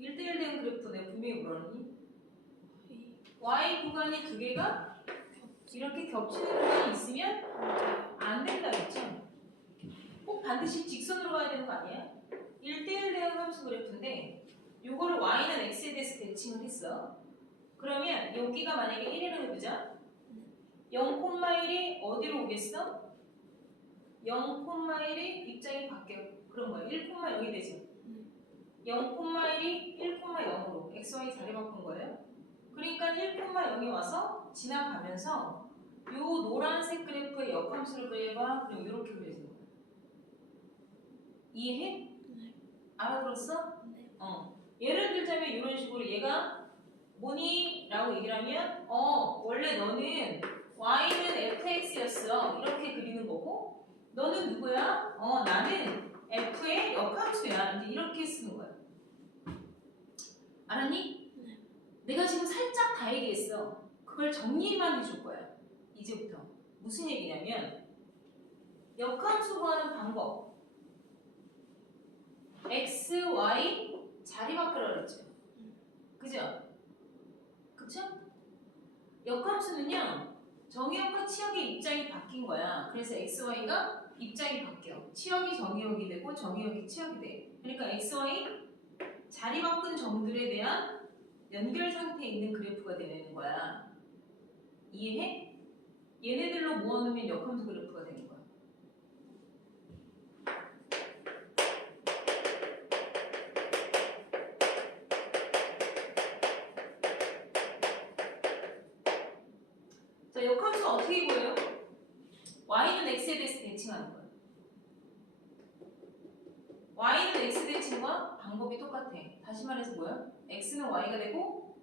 1대1 대응 그래프 내가 분명히 뭐라니? y 구간이 두 개가 이렇게 겹치는 구간이 있으면 안 된다 그랬죠? 꼭 반드시 직선으로 가야 되는 거 아니야? 1대1 대응 함수 그래프인데 요거를 y는 x에 대해서 대칭을 했어. 그러면 여기가 만약에 1이라고 해보자. 0,1이 어디로 오겠어? 0,1이 입장이 바뀌어. 그런 거야. 1,0이 되죠. 0,1이 1,0으로 xy 자리 바꾼 거예요. 그러니까 1,0이 와서 지나가면서 요 노란색 그래프의 역함수를 그려봐. 그럼 이렇게 그려지는 거야. 이해해? 네. 알아들었어? 네. 예를 들자면 이런 식으로 얘가 뭐니? 라고 얘기를 하면 원래 너는 y는 fx였어. 이렇게 그리는 거고 너는 누구야? 나는 f의 역함수야. 이제 이렇게 쓰는 거야. 알았니? 네. 내가 지금 살짝 다 얘기했어. 그걸 정리만 해줄 거야. 이제부터. 무슨 얘기냐면 역함수 구하는 방법. x, y 자리 바꾸라 그랬죠. 그죠? 그쵸? 역함수는요. 정의역과 치역의 입장이 바뀐 거야. 그래서 x, y가 입장이 바뀌어. 치역이 정의역이 되고 정의역이 치역이 돼. 그러니까 x, y 자리 바꾼 점들에 대한 연결 상태에 있는 그래프가 되는 거야. 이해해? 얘네들로 모아놓으면 역함수 그래프가 되는 거야. 자, 역함수 어떻게 보여요? y는 y는 x에 대해서 대칭하는 거야. y는 x 대칭과 방법이 똑같아. 다시 말해서 뭐야? x는 y가 되고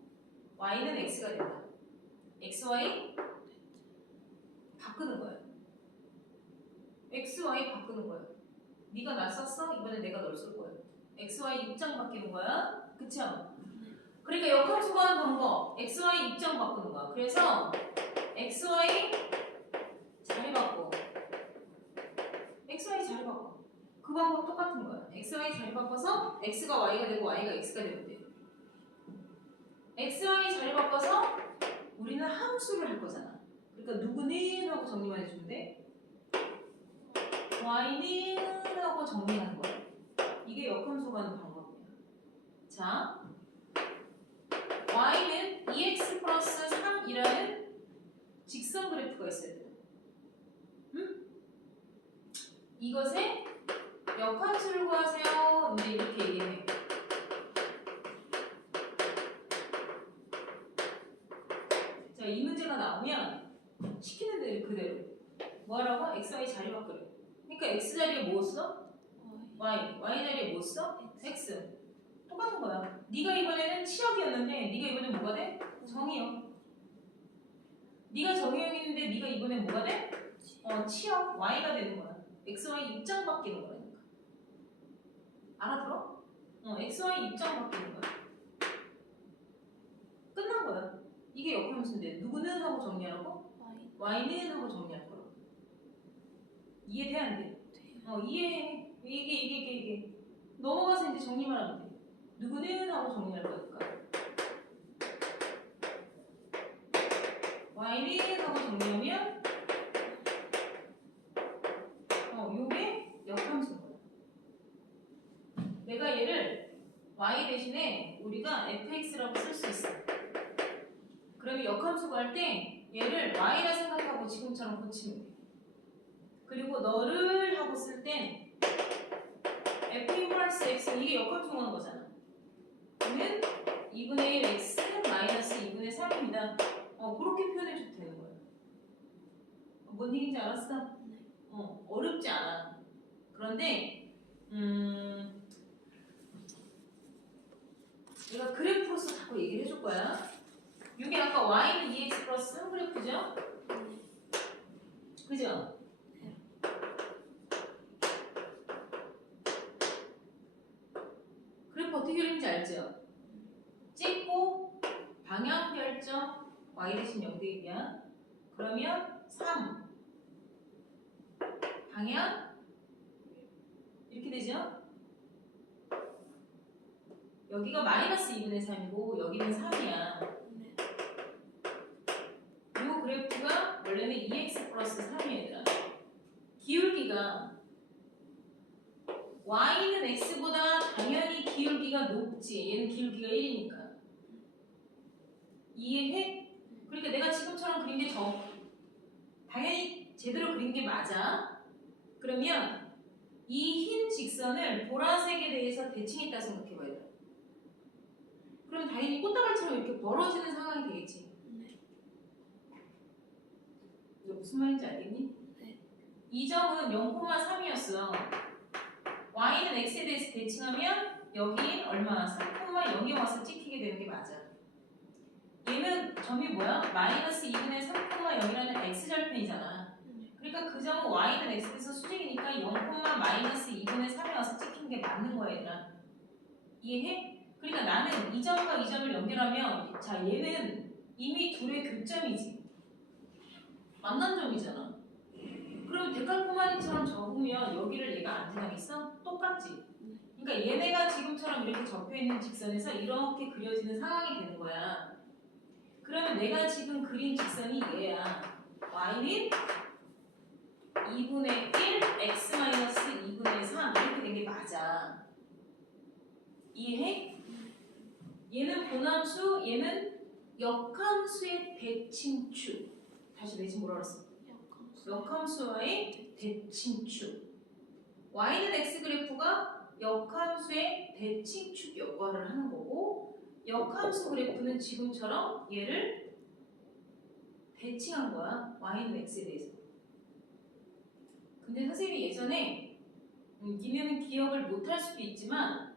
y는 x가 된다. x, y 바꾸는 거야. x, y 바꾸는 거야. 네가 나 썼어? 이번에 내가 널 쓸 거야. x, y 입장 바뀌는 거야. 그쵸? 그러니까 역함수 구하는 방법 x, y 입장 바꾸는 거야. 그래서 x, y 자리 바꿔. x, y 자리 바꿔. 그 방법 똑같은 거야. x, y 자리 바꿔서 x가 y가 되고 y가 x가 되면 돼. x, y 자리 바꿔서 우리는 함수를 할 거잖아. 그러니까 누구는 하고 정리만 해주면 돼. y는 하고 정리하는 거야. 이게 역함수 구하는 방법이야. 자, y는 2x 플러스 3이라는 직선 그래프가 있어야 돼요. 응? 이것에 역함수를 구하세요. 이제 이렇게 얘기해. 자, 이 문제가 나오면 시키는 대로 그대로 뭐하라고? x, y 자리 바꾸래. 그러니까 x 자리에 뭐 써? y. y 자리에 뭐 써? x. 똑같은 거야. 네가 이번에는 치역이었는데 네가 이번엔 뭐가 돼? 정의역. 네가 정의역인데 네가 이번엔 뭐가 돼? 치역. y가 되는 거야. x, y 입장 바뀌는 거라니까. 알아들어? x, y 입장 바뀌는 거야. 끝난 거야. 이게 역함수인데 누구는 하고 정리하라고? y는 하고 정리할 거라고. 이해돼 안 돼? 이해해. 이게. 넘어가서 이제 정리만 하면 돼. 누구는 하고 정리할 거니까. y는 하고 정리하면 요게 역함수인 거야. 내가 얘를 y 대신에 우리가 fx라고 쓸 수 있어. 그러면 역함수 구할 때 얘를 y라 생각하고 지금처럼 고치면 돼. 그리고 너를 하고 쓸 땐 f 인버스 x 이게 역함수 구하는 거잖아. 는 2분의 1 x 마이너스 2분의 3입니다. 그렇게 표현해줘도 되는 거야. 뭔 얘기인지 알았어? 어렵지 않아. 그런데 내가 그래프로서 자꾸 얘기를 해줄 거야. 이게 아까 y는 2x 플러스 3 그래프죠? 그죠? 그래프 어떻게 그리는지 알죠? 찍고 방향 결정 y 대신 0대1이야. 그러면 3 방향 이렇게 되죠? 여기가 마이너스 2분의 3이고 여기는 3이야. 이 그래프가 원래는 2x 플러스 3이야 얘들아. 기울기가 y는 x보다 당연히 기울기가 높지. 얘는 기울기가 1이니까. 이해해? 그러니까 내가 지금처럼 그린 게 당연히 제대로 그린 게 맞아. 그러면 이 흰 직선을 보라색에 대해서 대칭했다 생각해봐야 돼. 그럼 당연히 꽃다발처럼 이렇게 벌어지는 상황이 되겠지. 이거 무슨 말인지 알겠니? 네. 이 점은 0,3이었어. y는 x에 대해서 대칭하면 여기 얼마? 3,0에 와서 찍히게 되는 게 맞아. 얘는 점이 뭐야? 마이너스 2분의 3,0이라는 x절편이잖아. 그러니까 그 점은 y는 x에서 수직이니까 0, 마이너스 2분의 3에 와서 찍힌 게 맞는 거야 얘들아. 이해해? 그러니까 나는 이 점과 이 점을 연결하면 자 얘는 이미 둘의 교점이지. 만난 점이잖아. 그럼 데칼코마니처럼 접으면 여기를 얘가 안 지나겠어? 똑같지? 그러니까 얘네가 지금처럼 이렇게 접혀있는 직선에서 이렇게 그려지는 상황이 되는 거야. 그러면 내가 지금 그린 직선이 얘야. y는 2분의 1 x 마이너스 2분의 3 이렇게 된 게 맞아. 이해해? 얘는 본함수, 얘는 역함수의 대칭축. 다시 내지 뭐라 그랬어? 역함수와의 대칭축. y는 x 그래프가 역함수의 대칭축 역할을 하는 거고 역함수 그래프는 지금처럼 얘를 대칭한 거야. y는 x에 대해서. 예전에 니네는 기억을 못할 수도 있지만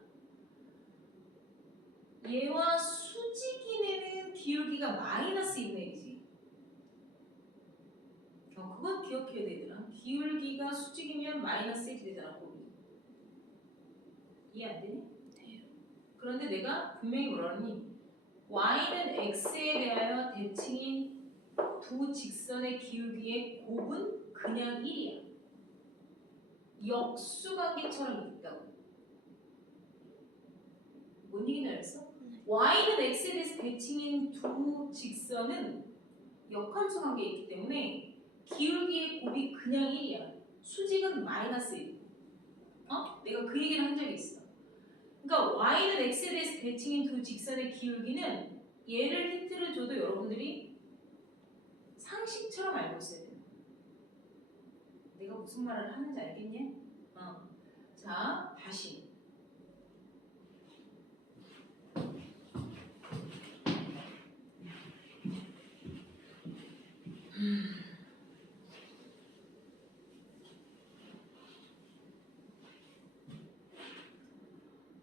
얘와 수직이네는 기울기가 마이너스 1이지. 그건 기억해야 되더라. 기울기가 수직이면 마이너스 1이 되잖아. 곱이. 이해 안 되니? 네. 그런데 내가 분명히 뭐라니? y는 x에 대하여 대칭인 두 직선의 기울기의 곱은 그냥 1이야. 역수관계처럼 있다고. 뭔 얘기인지 알았어? y는 x에 대해서 대칭인 두 직선은 역함수 관계에 있기 때문에 기울기의 곱이 그냥 1이야. 수직은 마이너스 1. 내가 그 얘기를 한 적이 있어. 그러니까 y는 x에 대해서 대칭인 두 직선의 기울기는 얘를 힌트를 줘도 여러분들이 상식처럼 알고 있어야 돼요. 내가 무슨 말을 하는지 알겠니? 자, 다시.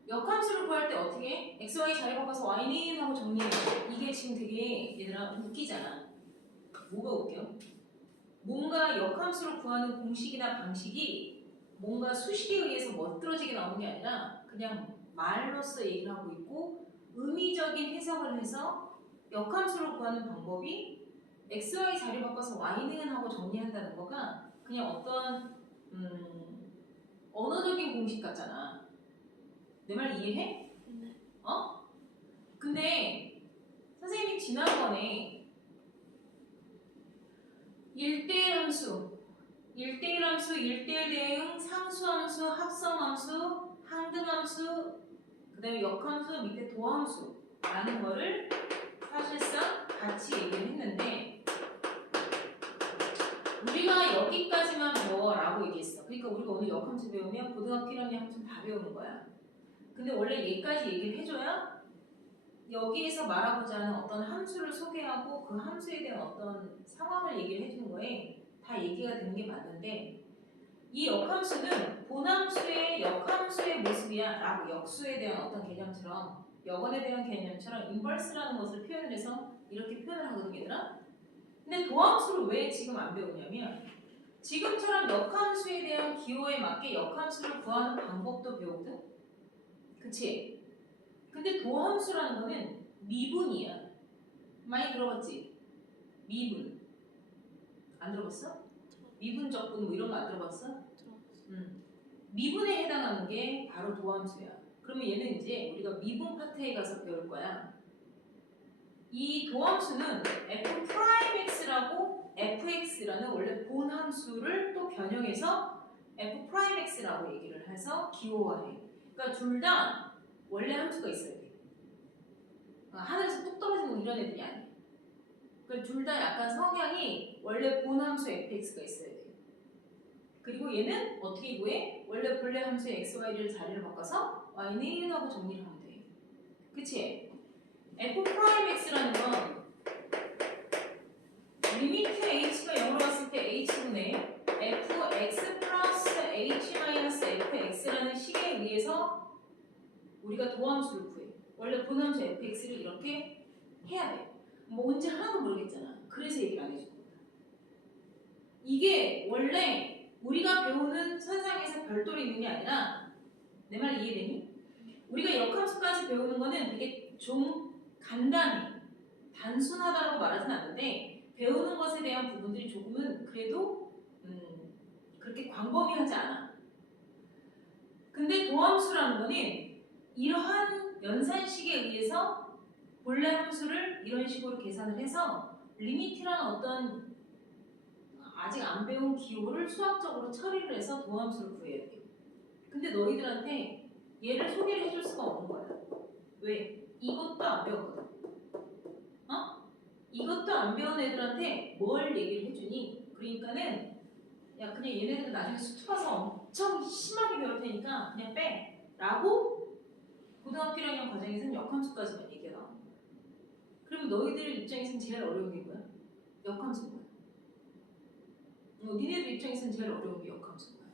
역함수를 구할 때 어떻게 해? x, y 자리 바꿔서 y는 하고 정리해. 이게 지금 되게 얘들아 웃기잖아. 뭐가 웃겨? 뭔가 역함수를 구하는 공식이나 방식이 뭔가 수식에 의해서 멋들어지게 나오는 게 아니라 그냥 말로써 얘기를 하고 있고 의미적인 해석을 해서 역함수를 구하는 방법이 x, y 자리 바꿔서 y는 하고 정리한다는 거가 그냥 어떤 언어적인 공식 같잖아. 내 말 이해해? 네. 근데 선생님이 지난번에 1대1 함수, 1대1 함수, 1대1 대응, 상수함수, 합성함수, 항등함수, 그 다음에 역함수, 밑에 도함수라는 거를 사실상 같이 얘기를 했는데 우리가 여기까지만 배워라고 얘기했어. 그러니까 우리가 오늘 역함수 배우면 고등학교 1학년 함수 다 배우는 거야. 근데 원래 얘까지 얘기를 해줘야 여기에서 말하고자 하는 어떤 함수를 소개하고 그 함수에 대한 어떤 상황을 얘기를 해주는 거에 다 얘기가 되는 게 맞는데 이 역함수는 본함수의 역함수의 모습이야 라고 역수에 대한 어떤 개념처럼 역원에 대한 개념처럼 인버스라는 것을 표현을 해서 이렇게 표현을 하거든요 얘들아. 근데 도함수를 왜 지금 안 배우냐면 지금처럼 역함수에 대한 기호에 맞게 역함수를 구하는 방법도 배우거든. 그치? 근데 도함수라는 거는 미분이야. 많이 들어봤지? 미분. 안 들어봤어? 미분적분 뭐 이런 거 안 들어봤어? 미분에 해당하는 게 바로 도함수야. 그러면 얘는 이제 우리가 미분 파트에 가서 배울 거야. 이 도함수는 f'x라고 fx라는 원래 본함수를 또 변형해서 f'x라고 얘기를 해서 기호화해. 그러니까 둘 다 원래 함수가 있어야 돼. 하늘에서 뚝 떨어지는 이런 애들이 아니야. 그러니까 둘 다 약간 성향이 원래 본함수 fx가 있어야 돼. 그리고 얘는 어떻게 구해? 원래 본래 함수의 x, y를 자리를 바꿔서 y는 하고 정리를 하면 돼. 그치? f'x라는 건 리미트 h가 0으로 갔을 때 h분의 fx 플러스 h 마이너스 fx라는 식에 의해서 우리가 도함수를 구해. 원래 본함수 fx를 이렇게 해야 돼. 뭔지 하나도 모르겠잖아. 그래서 얘기를 안 해준 거야. 이게 원래 우리가 배우는 선상에서 별도로 있는 게 아니라 내 말 이해되니? 우리가 역함수까지 배우는 거는 되게 좀 간단해. 단순하다고 말하진 않는데 배우는 것에 대한 부분들이 조금은 그래도 그렇게 광범위하지 않아. 근데 도함수라는 거는 이러한 연산식에 의해서 본래 함수를 이런 식으로 계산을 해서 리미트라는 어떤 아직 안 배운 기호를 수학적으로 처리를 해서 도함수를 구해야 돼. 근데 너희들한테 얘를 소개를 해줄 수가 없는 거야. 왜? 이것도 안 배웠거든. 이것도 안 배운 애들한테 뭘 얘기를 해주니? 그러니까는 야 그냥 얘네들은 나중에 수투 가서 엄청 심하게 배울 테니까 그냥 빼 라고 고등학교 1학년 과정에서는 역함수까지만 얘기가 나와. 그럼 너희들 입장에서는 제일 어려운 게 뭐야? 역함수인 거야. 니네들 입장에서는 제일 어려운 게 역함수인 거야.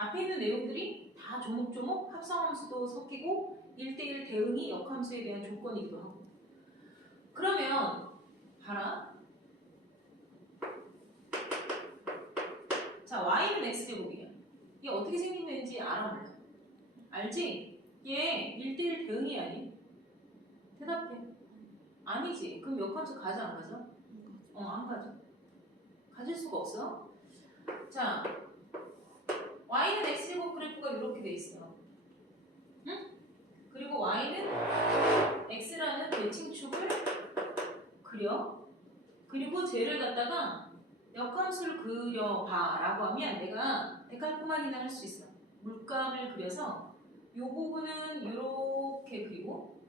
앞에 있는 내용들이 다 조목조목 합성함수도 섞이고 1대1 대응이 역함수에 대한 조건이기도 하고. 그러면 봐라. 자, y는 x제곱이야. 이게 어떻게 생기는지 알아 몰라? 알지? 얘 1대1 대응이 아니? 대답해. 아니지. 그럼 역함수 가져 안 가져? 안 가져. 가질 수가 없어. 자, y는 x제곱 그래프가 이렇게 돼 있어. 응? 그리고 y는 x라는 대칭축을 그려. 그리고 쟤를 갖다가 역함수를 그려봐 라고 하면 내가 데칼코마니나 할 수 있어. 물감을 그려서 요 부분은 이렇게 그리고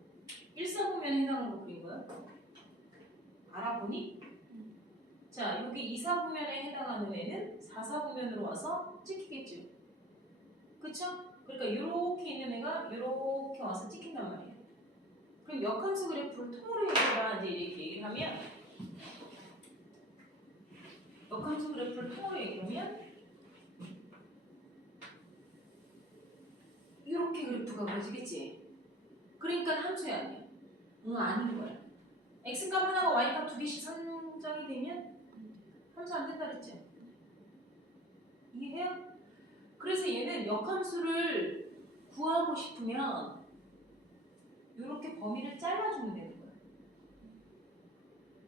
1사분면에 해당하는 거 그린 거야. 알아보니? 자, 여기 2사분면에 해당하는 애는 4사분면으로 와서 찍히겠죠. 그쵸? 그러니까 이렇게 있는 애가 이렇게 와서 찍힌단 말이에요. 그럼 역함수 그래프를 통으로 해보라 이제 이렇게 얘기를 하면 역함수 그래프를 통으로 얘기하면 이렇게 그래프가 그려지겠지. 그러니까 함수야 아니야? 응, 아닌 거야. x값 하나가 y값 두 개씩 선정이 되면 함수 안 된다 그랬지? 이해해요? 그래서 얘는 역함수를 구하고 싶으면 이렇게 범위를 잘라주면 되는 거야.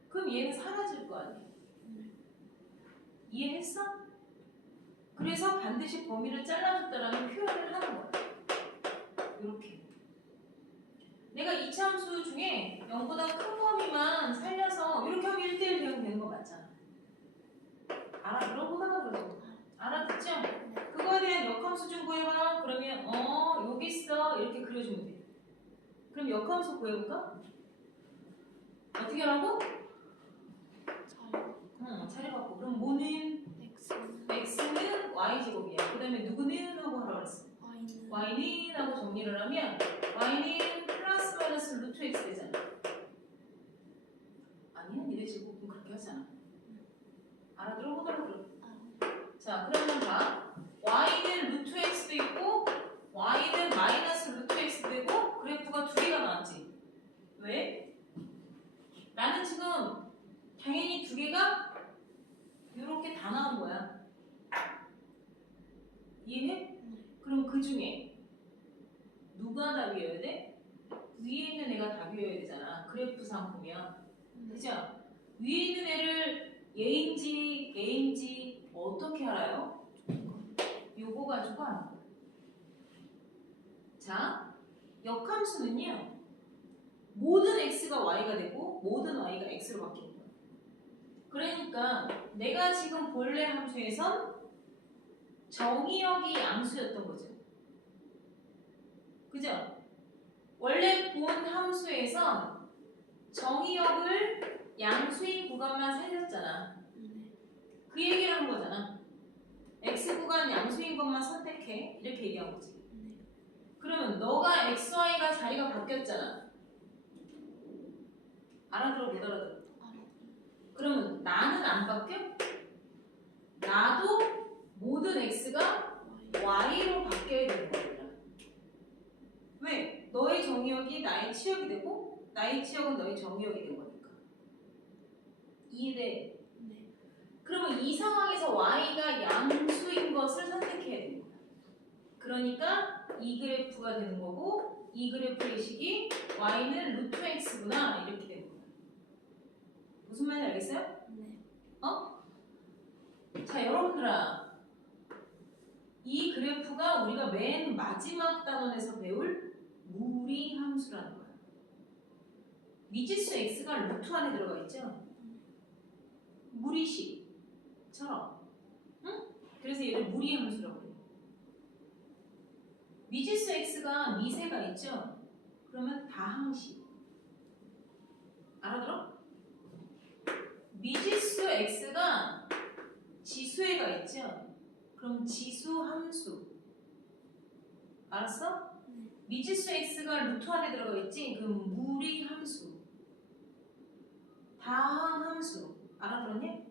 그럼 얘는 사라질 거 아니야? 이해했어? 그래서 반드시 범위를 잘라줬다라는 표현을 하는 거야. 이렇게. 내가 이차함수 중에 0보다 큰 범위만 살려서 이렇게 하면 1대1 대응 되는 거 맞잖아. 물어보다가 그러죠. 알아듣죠? 그거에 대한 역함수 좀 구해봐. 그러면 여기 있어. 이렇게 그려주면 돼. 그럼 역함수 구해볼까? 어떻게 하라고? 차례받고. 그럼 뭐는? x는 y제곱이야. 그 다음에 누구는? 하고 하라고 그랬어. y는 하고 정리를 하면 y는 플러스 마이너스 루트 x 되잖아. 아니야, 니네 제곱은 그렇게 하잖아. 알아들어 못 알아들어? 자, 그러면 봐. y는 루트 x도 있고 y는 마이너스 루트 x도 되고 그래프가 두 개가 나왔지. 왜? 나는 지금 당연히 두 개가 이렇게 다 나온 거야. 이해해? 그럼 그 중에 누가 답이어야 돼? 위에 있는 애가 답이어야 되잖아. 그래프상 보면. 그죠? 위에 있는 애를 얘인지 얘인지 어떻게 알아요? 요거 가지고 하는 거야. 자, 역함수는요. 모든 x가 y가 되고 모든 y가 x로 바뀌는 거야. 그러니까 내가 지금 본래 함수에선 정의역이 양수였던 거죠. 그죠? 원래 본 함수에선 정의역을 양수인 구간만 살렸잖아. 그 얘기를 한 거잖아. x 구간 양수인 것만 선택해. 이렇게 얘기한 거지. 그러면 너가 x, y가 자리가 바뀌었잖아. 알아들어 못 알아들어? 그러면 나는 안 바뀌어? 나도 모든 x가 y로 바뀌어야 되는 거야. 왜? 너의 정의역이 나의 치역이 되고 나의 치역은 너의 정의역이 된 거니까. 이해돼? 네. 그러면 이 상황에서 y가 양수인 것을 선택해야 되는 거야. 그러니까 이 그래프가 되는 거고 이 그래프의 식이 y는 루트 x구나 이렇게 되는 거야. 무슨 말인지 알겠어요? 네. 자, 여러분들아, 이 그래프가 우리가 맨 마지막 단원에서 배울 무리함수라는 거야. 미지수 x가 루트 안에 들어가 있죠? 무리식처럼. 응? 그래서 얘를 무리함수라고 해요. 미지수 x가 미세가 있죠? 그러면 다항식. 알아들어? 미지수 x가 지수에가 있죠? 그럼 지수함수. 알았어? 미지수 x가 루트 안에 들어가 있지? 그럼 무리함수. 다항함수. 알아들었니?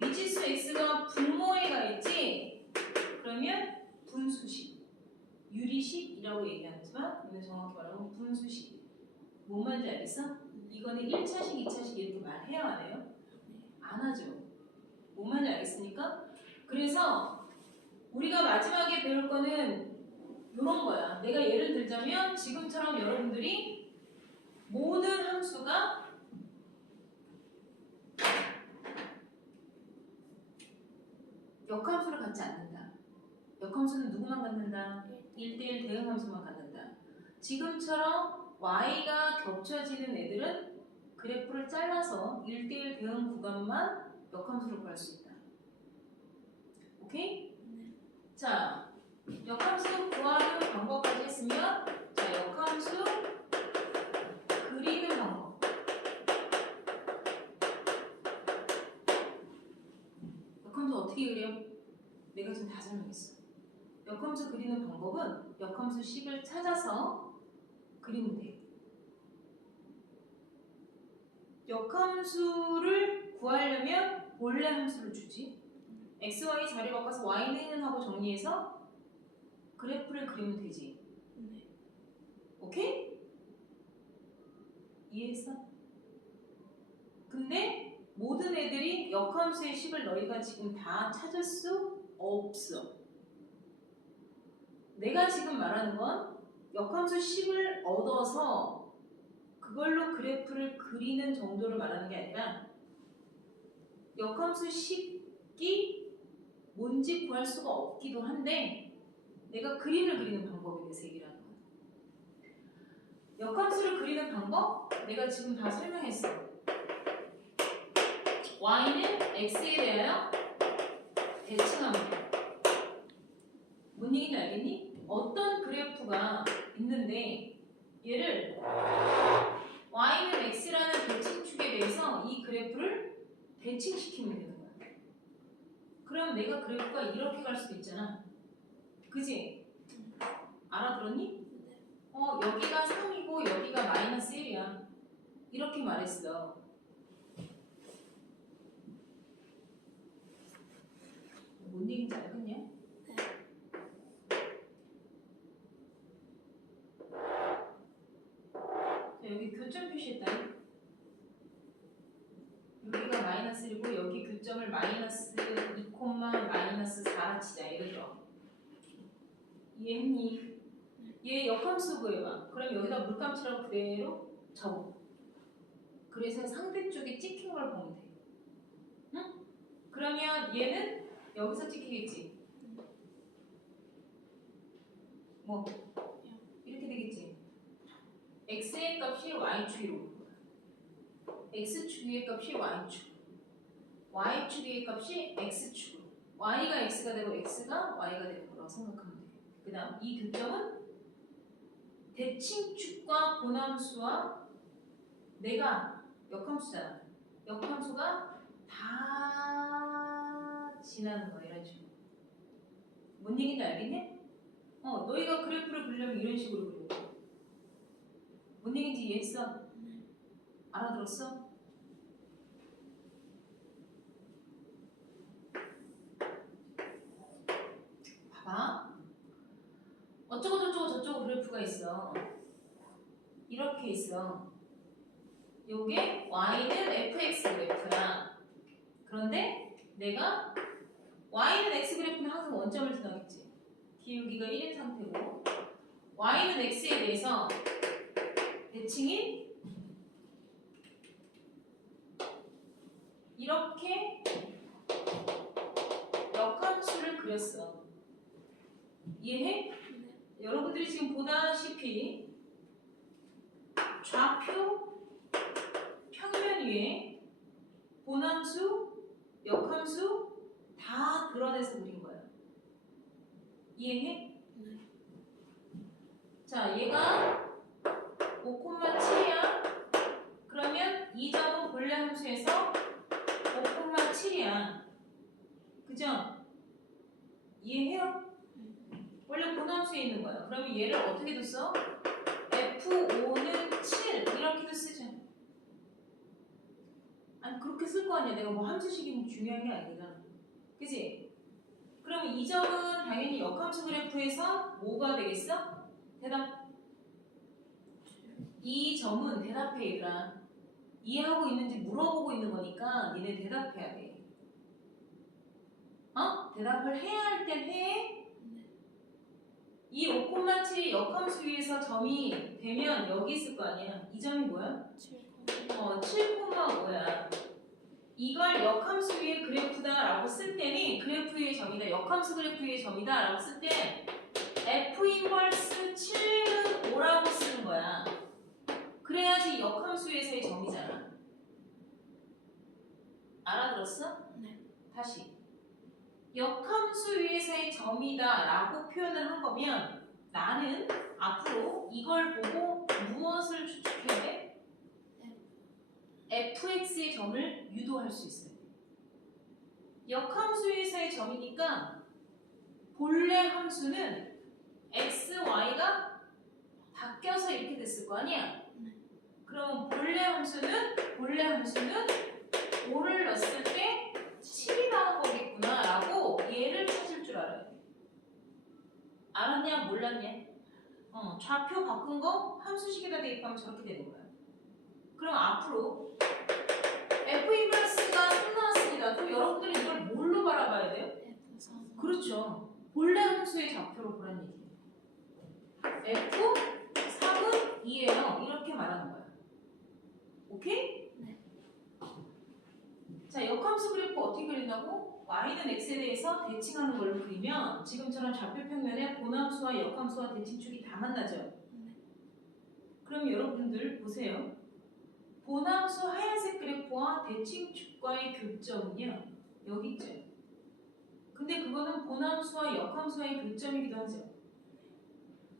미지수 x가 분모에가 있지? 분수라고 얘기하지만 이는 정확히 말하면 분수식. 뭔 말인지 알겠어? 이거는 1차식, 2차식 이렇게 말해야 안 해요? 안 하죠. 뭔 말인지 알겠습니까? 그래서 우리가 마지막에 배울 거는 이런 거야. 내가 예를 들자면 지금처럼 여러분들이 모든 함수가 역함수를 갖지 않는다. 역함수는 누구만 갖는다? 1대1 대응함수만 갖는다. 지금처럼 y가 겹쳐지는 애들은 그래프를 잘라서 1대1 대응 구간만 역함수로 구할 수 있다. 오케이? 자, 역함수 구하는 방법까지 했으면 자, 역함수 그리는 방법. 역함수 어떻게 그려? 내가 지금 다 설명했어. 역함수 그리는 방법은 역함수 식을 찾아서 그리면 돼. 역함수를 구하려면 본래 함수를 주지. x, y 자리 바꿔서 y는 하고 정리해서 그래프를 그리면 되지. 오케이? 이해했어? 근데 모든 애들이 역함수의 식을 너희가 지금 다 찾을 수 없어. 내가 지금 말하는 건 역함수 식을 얻어서 그걸로 그래프를 그리는 정도를 말하는 게 아니라 역함수 식이 뭔지 구할 수가 없기도 한데 내가 그림을 그리는 방법에 대해서 얘기를 하는 거야. 역함수를 그리는 방법 내가 지금 다 설명했어. y는 x에 대하여 대칭합니다. 뭔 얘기인지 알겠니? 어떤 그래프가 있는데 얘를 y는 x라는 대칭축에 대해서 이 그래프를 대칭시키면 되는 거야. 그럼 내가 그래프가 이렇게 갈 수도 있잖아. 그지? 알아들었니? 여기가 3이고 여기가 마이너스 1이야. 이렇게 말했어. 뭔 얘기인지 알겠냐? 자, 여기 교점 표시했다. 여기가 마이너스 1이고 여기 교점을 마이너스 2, 마이너스 4라 치자. 예를 들어. 이해했니? 얘 역함수 구해봐. 그럼 여기다 물감칠하고 그대로 적어. 그래서 상대쪽에 찍힌 걸 보면 돼. 응? 그러면 얘는 여기서 찍히겠지. 뭐 이렇게 되겠지. x의 값이 y축이 오는 거야. x축의 값이 y축. y축의 값이 x축. y가 x가 되고 x가 y가 되는 거라고 생각하면 돼. 그 다음 이 교점은 대칭축과 본함수와 내가 역함수잖아. 역함수가 다 지나는 거야. 이런 식으로. 뭔 얘기인지 알겠니? 너희가 그래프를 그리려면 이런 식으로 그려. 뭔 얘기인지 이해했어? 알아들었어? 봐봐. 어쩌고 저쩌고 저쩌고 그래프가 있어. 이렇게 있어. 요게 y는 fx 그래프야. 그런데 내가 y는 x 그래프는 항상 원점을 지나겠지. 기울기가 1인 상태고 y는 x에 대해서 대칭인 이렇게 역함수를 그렸어. 이해해? 여러분들이 지금 보다시피 좌표 평면 위에 본함수, 역함수 다 드러내서 그린 거야. 이해해? 자, 얘가 5,7이야. 그러면 이 점은 본래 함수에서 5,7이야. 그죠? 이해해요? 원래 본함수에 있는 거야. 그러면 얘를 어떻게 뒀어? F5는 7 이렇게도 쓰죠. 아니 그렇게 쓸 거 아니야. 내가 뭐 함수식이 중요한 게 아니잖아. 그치? 그러면 이 점은 당연히 역함수 그래프에서 뭐가 되겠어? 대답. 이 점은 대답해 얘들아. 이해하고 있는지 물어보고 있는 거니까 니네 대답해야 돼. 대답을 해야 할 땐 해. 이 5,7이 역함수 위에서 점이 되면 여기 있을 거 아니야. 이 점이 뭐야? 7,5야. 이걸 역함수 위의 그래프다라고 쓸 때는 그래프 위의 점이다. 역함수 그래프 위의 점이다라고 쓸 때 F 인버스 7은 5라고 쓰는 거야. 그래야지 역함수 위에서의 점이잖아. 알아들었어? 네. 다시. 역함수 위에서의 점이다라고 표현을 한 거면 나는 앞으로 이걸 보고 무엇을 추측해야 돼? fx의 점을 유도할 수 있어요. 역함수 위에서의 점이니까 본래 함수는 x, y가 바뀌어서 이렇게 됐을 거 아니야? 그럼 본래 함수는 5를 넣었을 때 7이 나온 거겠구나 라고 얘를 찾을 줄 알아야 돼. 알았냐 몰랐냐? 좌표 바꾼 거 함수식에다 대입하면 저렇게 되는 거야. 그럼 앞으로 F 인버스가 3 나왔습니다. 그럼 여러분들이 이걸 뭘로 바라봐야 돼요? 그렇죠. 본래 함수의 좌표로 보란 얘기예요. F 3은 2예요. 이렇게 말하는 거야. 오케이? 네. 자, 역함수 그래프 어떻게 그린다고? y는 x에 대해서 대칭하는 걸로 그리면 지금처럼 좌표 평면에 본함수와 역함수와 대칭축이 다 만나죠? 그럼 여러분들 보세요. 본함수 하얀색 그래프와 대칭축과의 교점은요. 여기 있죠? 근데 그거는 본함수와 역함수와의 교점이기도 하죠.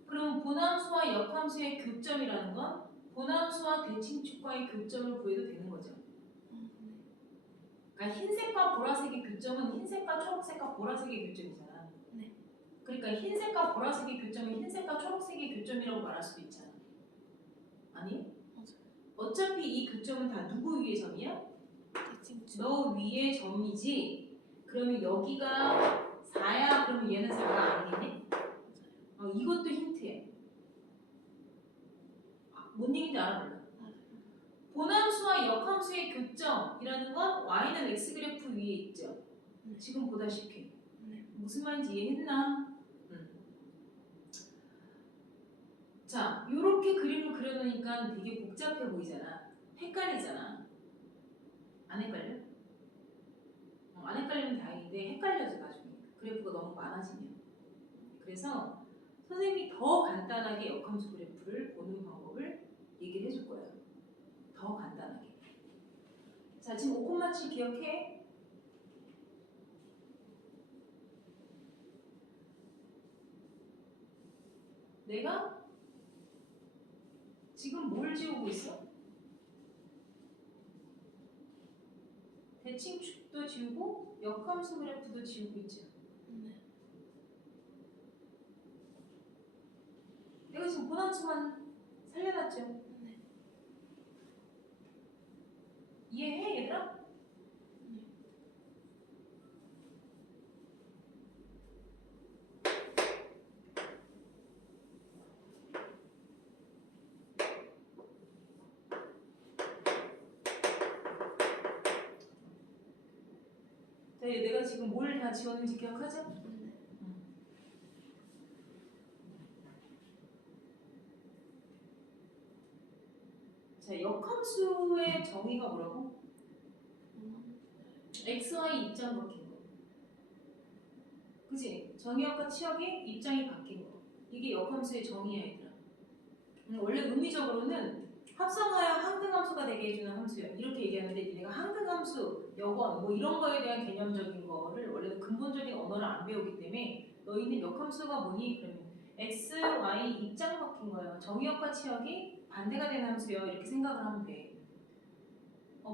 그럼 본함수와 역함수의 교점이라는 건 본함수와 대칭축과의 교점을 구해도 되는 거죠. 그러니까 흰색과 보라색의 교점은 흰색과 초록색과 보라색의 교점이잖아. 네. 그러니까 흰색과 보라색의 교점이 흰색과 초록색의 교점이라고 말할 수도 있잖아. 아니? 맞아요. 어차피 이 교점은 다 누구 위의 점이야? 대칭축. 너 위의 점이지. 그러면 여기가 4야. 그러면 얘는 4가 아니겠니? 이것도 힌트야. 뭔 얘기인지 알아볼래? 본함수와 역함수의 교점이라는 건 y는 x 그래프 위에 있죠. 지금 보다시피. 무슨 말인지 이해했나? 자, 이렇게 그림을 그려놓으니까 되게 복잡해 보이잖아. 헷갈리잖아. 안 헷갈려? 안 헷갈리면 다행인데 헷갈려져 나중에. 그래프가 너무 많아지면. 그래서 선생님이 더 간단하게 역함수 그래프를 보는 방법을 얘기를 해줄 거예요. 더 간단하게. 자, 지금 5,7 기억해? 내가 지금 뭘 지우고 있어? 대칭축도 지우고 역함수 그래프도 지우고 있죠. 내가 지금 본함수만 살려놨죠. 이해해 얘들아? 자, 내가 지금 뭘 다 지웠는지 기억하죠? 자, 역함수의 정의가 뭐라고? x, y 입장 바뀐 거. 그치? 정의역과 치역의 입장이 바뀐 거. 이게 역함수의 정의야 얘들아. 원래 의미적으로는 합성하여 항등함수가 되게 해주는 함수야. 이렇게 얘기하는데 니네가 항등함수, 역원 뭐 이런 거에 대한 개념적인 거를 원래는 근본적인 언어를 안 배우기 때문에 너희는 역함수가 뭐니? 그러면 x, y 입장 바뀐 거예요. 정의역과 치역이 반대가 되는 함수예요. 이렇게 생각을 하면 돼.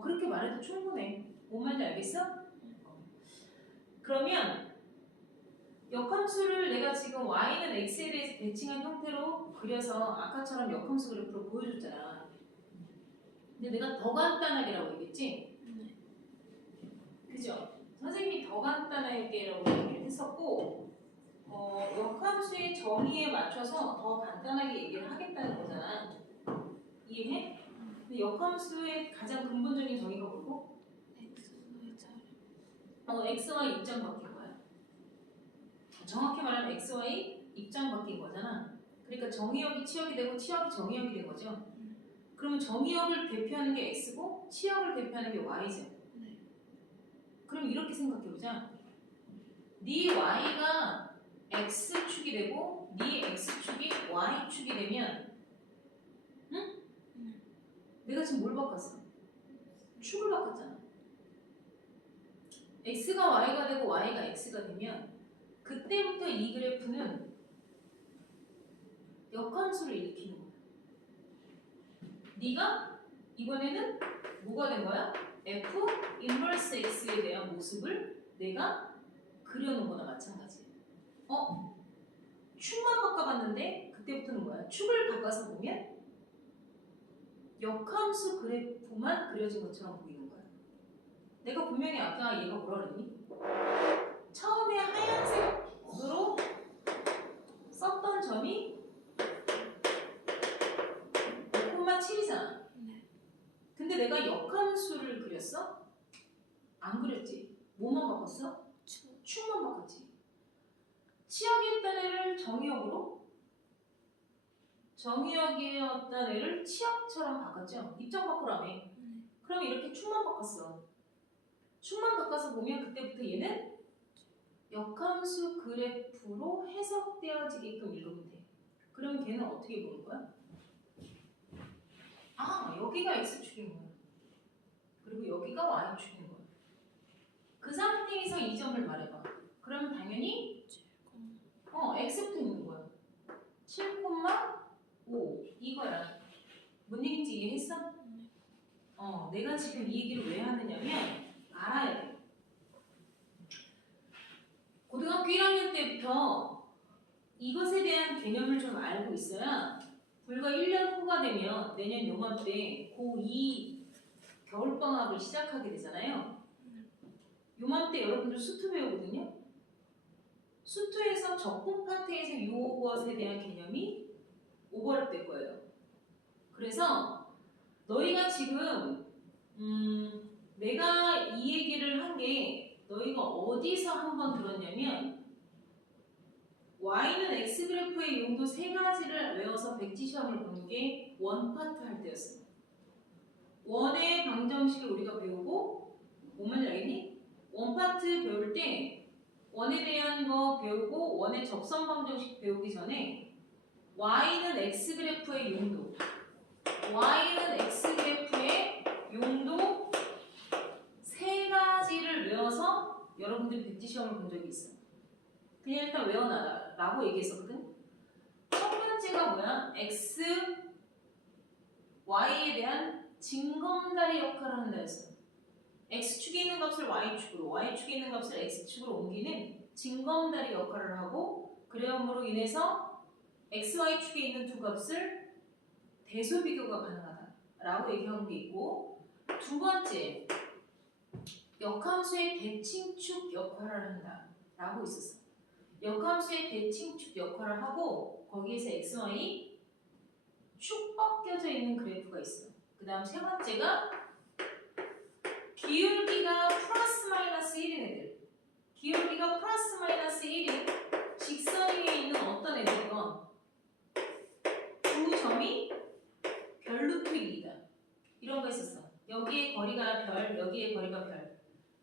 그렇게 말해도 충분해. 뭔 말인지 알겠어? 그러면 역함수를 내가 지금 y는 x에 대해서 대칭한 형태로 그려서 아까처럼 역함수 그래프로 보여줬잖아. 근데 내가 더 간단하게라고 얘기했지? 그죠? 선생님이 더 간단하게라고 얘기를 했었고 역함수의 정의에 맞춰서 더 간단하게 얘기를 하겠다는 거잖아. 이해해? 근데 역함수의 가장 근본적인 정의가 뭐고? xy 입장 바뀐 거야. 정확히 말하면 xy 입장 바뀐 거잖아. 그러니까 정의역이 치역이 되고 치역이 정의역이 된 거죠. 그러면 정의역을 대표하는 게 x고 치역을 대표하는 게 y죠. 그럼 이렇게 생각해보자. 네 y가 x축이 되고 네 x축이 y축이 되면 응? 내가 지금 뭘 바꿨어? 축을 바꿨잖아. x가 y가 되고 y가 x가 되면 그때부터 이 그래프는 역함수를 일으키는 거야. 네가 이번에는 뭐가 된 거야? f 인버스 x에 대한 모습을 내가 그려놓은 거나 마찬가지야. 축만 바꿔봤는데 그때부터는 뭐야? 축을 바꿔서 보면 역함수 그래프만 그려진 것처럼 보이는 거야. 내가 분명히 아까 얘가 뭐라 그랬니? 처음에 하얀색으로 썼던 점이 5,7이잖아. 근데 내가 역함수를 그렸어? 안 그렸지. 뭐만 바꿨어? 축만 바꿨지. 치역이었던 애를 정의역으로, 정의역이었던 애를 치역처럼 바꿨죠. 입장 바꾸라며. 그럼 이렇게 축만 바꿨어. 축만 바꿔서 보면 그때부터 얘는 역함수 그래프로 해석되어지게끔 읽으면 돼. 그럼 걔는 어떻게 보는 거야? 여기가 x축인 거야. 그리고 여기가 y축인 거야. 그 상태에서 이 점을 말해봐. 그러면 당연히 x부터 있는 거야. 7,5 이거야. 뭔 얘기인지 이해했어? 내가 지금 이 얘기를 왜 하느냐면 알아야 돼. 고등학교 1학년 때부터 이것에 대한 개념을 좀 알고 있어야 불과 1년 후가 되면 내년 요맘때 고2 겨울방학을 시작하게 되잖아요. 요맘때 여러분들 수투 배우거든요. 수투에서 적분 파트에서 이것에 대한 개념이 오버랩 될 거예요. 그래서 너희가 지금 내가 이 얘기를 한 게 너희가 어디서 한번 들었냐면 y는 x 그래프의 용도 세 가지를 외워서 백지 시험을 보는 게 원파트 할 때였어요. 원의 방정식을 우리가 배우고 뭔 말인지 알겠니? 원파트 배울 때 원에 대한 거 배우고 원의 접선 방정식 배우기 전에 y는 x 그래프의 용도, y는 x 그래프의 용도 세 가지를 외워서 여러분들이 백지 시험을 본 적이 있어. 그냥 일단 외워놔라 라고 얘기했었거든. 첫 번째가 뭐야? x, y에 대한 징검다리 역할을 한다 했어. x축에 있는 값을 y축으로, y축에 있는 값을 x축으로 옮기는 징검다리 역할을 하고 그래함으로 인해서 xy축에 있는 두 값을 대소 비교가 가능하다라고 얘기한 게 있고, 두 번째, 역함수의 대칭축 역할을 한다라고 있었어. 역함수의 대칭축 역할을 하고 거기에서 xy 축 벗겨져 있는 그래프가 있어. 그 다음 세 번째가 기울기가 플러스 마이너스 1인 애들. 기울기가 플러스 마이너스 1인 직선 위에 있는 어떤 애들이건 두 점이 별 루트 2이다. 이런 거 있었어. 여기에 거리가 별, 여기에 거리가 별.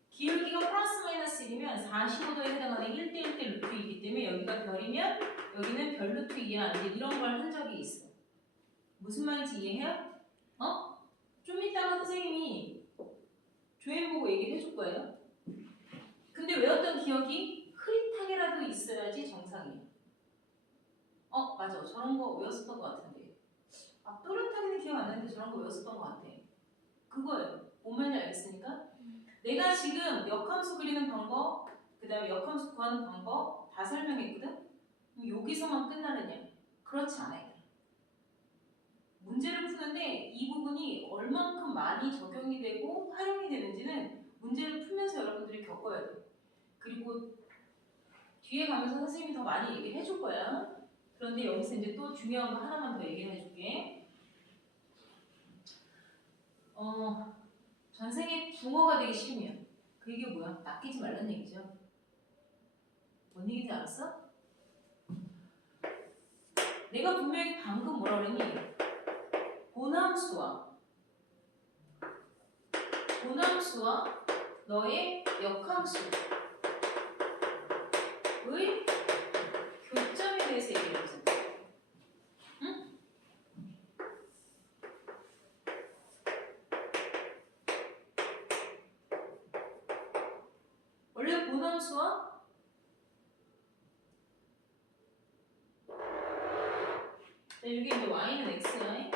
기울기가 플러스 마이너스 1이면 45도에 해당하는 1대1대 루트 2이기 때문에 여기가 별이면 여기는 별 루트 2야. 이제 이런 걸 한 적이 있어. 무슨 말인지 이해해요? 좀 이따가 선생님이 조인 보고 얘기를 해줄 거예요. 근데 외웠던 기억이 흐릿하게라도 있어야지 정상이에요. 맞아. 저런 거 외웠었던 것 같은데. 또렷하게는 기억 안 나는데 저런 거 외웠었던 것 같아. 그거예요. 뭔 말인지 알겠습니까? 내가 지금 역함수 그리는 방법, 그 다음에 역함수 구하는 방법 다 설명했거든? 그럼 여기서만 끝나느냐? 그렇지 않아요. 문제를 푸는데 이 부분이 얼만큼 많이 적용이 되고 활용이 되는지는 문제를 풀면서 여러분들이 겪어야 돼요. 그리고 뒤에 가면서 선생님이 더 많이 얘기를 해줄 거야. 그런데 여기서 이제 또 중요한 거 하나만 더 얘기를 해줄게. 전생에 붕어가 되기 싫으면 그 얘기 뭐야? 낚이지 말란 얘기죠. 뭔 얘기인지 알았어? 내가 분명히 방금 뭐라 그랬니? 보남수와 너의 역함수의 교점에 대해서 얘기를 해보자. 응? 원래 보남수와 여기 이제 y는 x야.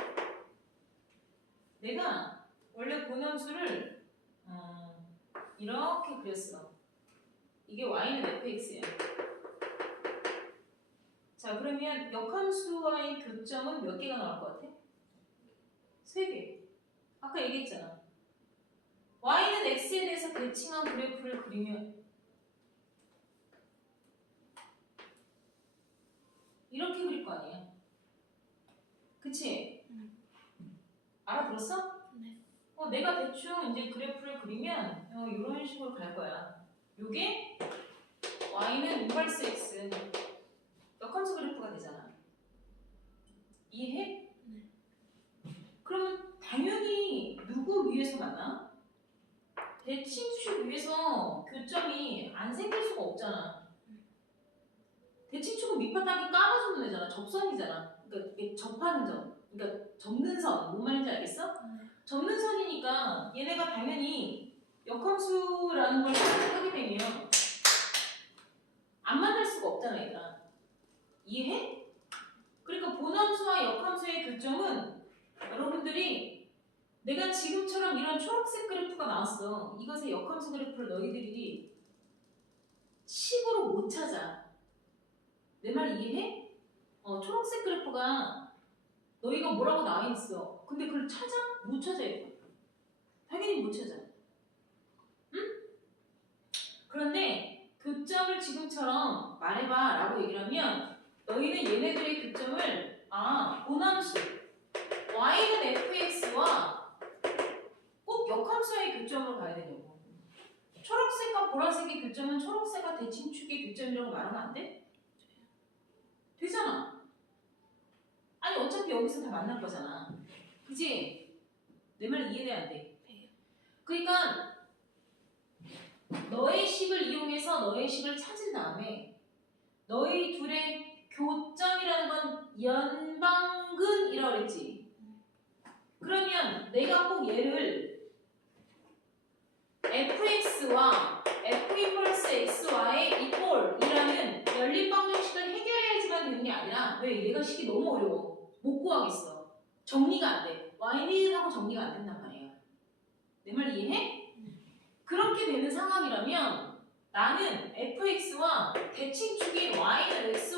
내가 원래 보남수를 이렇게 그렸어. 이게 y는 fx야. 자, 그러면 역함수와의 교점은 몇 개가 나올 것 같아? 3개. 아까 얘기했잖아. y는 x에 대해서 대칭한 그래프를 그리면 이렇게 그릴 거 아니야. 그치? 알아들었어? 네. 내가 대충 이제 그래프를 그리면 이런 식으로 갈 거야. 요게 y는 인버스 x 역함수 그래프가 되잖아. 이해해? 네. 그러면 당연히 누구 위에서 만나? 대칭축 위에서 교점이 안 생길 수가 없잖아. 대칭축은 밑바닥이 까마주는 애잖아. 접선이잖아. 그러니까 이게 접하는 점. 그러니까 접는 선. 뭔 말인지 알겠어? 접는 선이니까 얘네가 당연히 역함수라는 걸 생각하게 되면 안 만날 수가 없잖아, 얘들아. 이해해? 그러니까 본함수와 역함수의 교점은 여러분들이 내가 지금처럼 이런 초록색 그래프가 나왔어. 이것의 역함수 그래프를 너희들이 식으로 못 찾아. 내 말 이해해? 초록색 그래프가 너희가 뭐라고 나와 있어. 근데 그걸 찾아? 못 찾아, 얘들아. 당연히 못 찾아. 응? 그런데 교점을 지금처럼 말해봐 라고 얘기를 하면 너희는 얘네들의 교점을 본함수 y는 fx와 꼭 역함수의 교점으로 가야 되냐고. 초록색과 보라색의 교점은 초록색과 대칭축의 교점이라고 말하면 안 돼? 되잖아. 아니 어차피 여기서 다 만날 거잖아. 그치? 내 말 이해돼 안 돼? 그러니까 너의 식을 이용해서 너의 식을 찾은 다음에 너희 둘의 교점이라는 건 연방근이라고 그랬지. 그러면 내가 꼭 얘를 fx와 f2 플러스 xy의 이꼴이라는 연립방정식을 해결해야지만 되는 게 아니라 왜? 얘가 식이 너무 어려워. 못 구하겠어. 정리가 안 돼. y는 하고 정리가 안 된단 말이야. 내 말 이해해? 그렇게 되는 상황이라면 나는 fx와 대칭축인 y는 x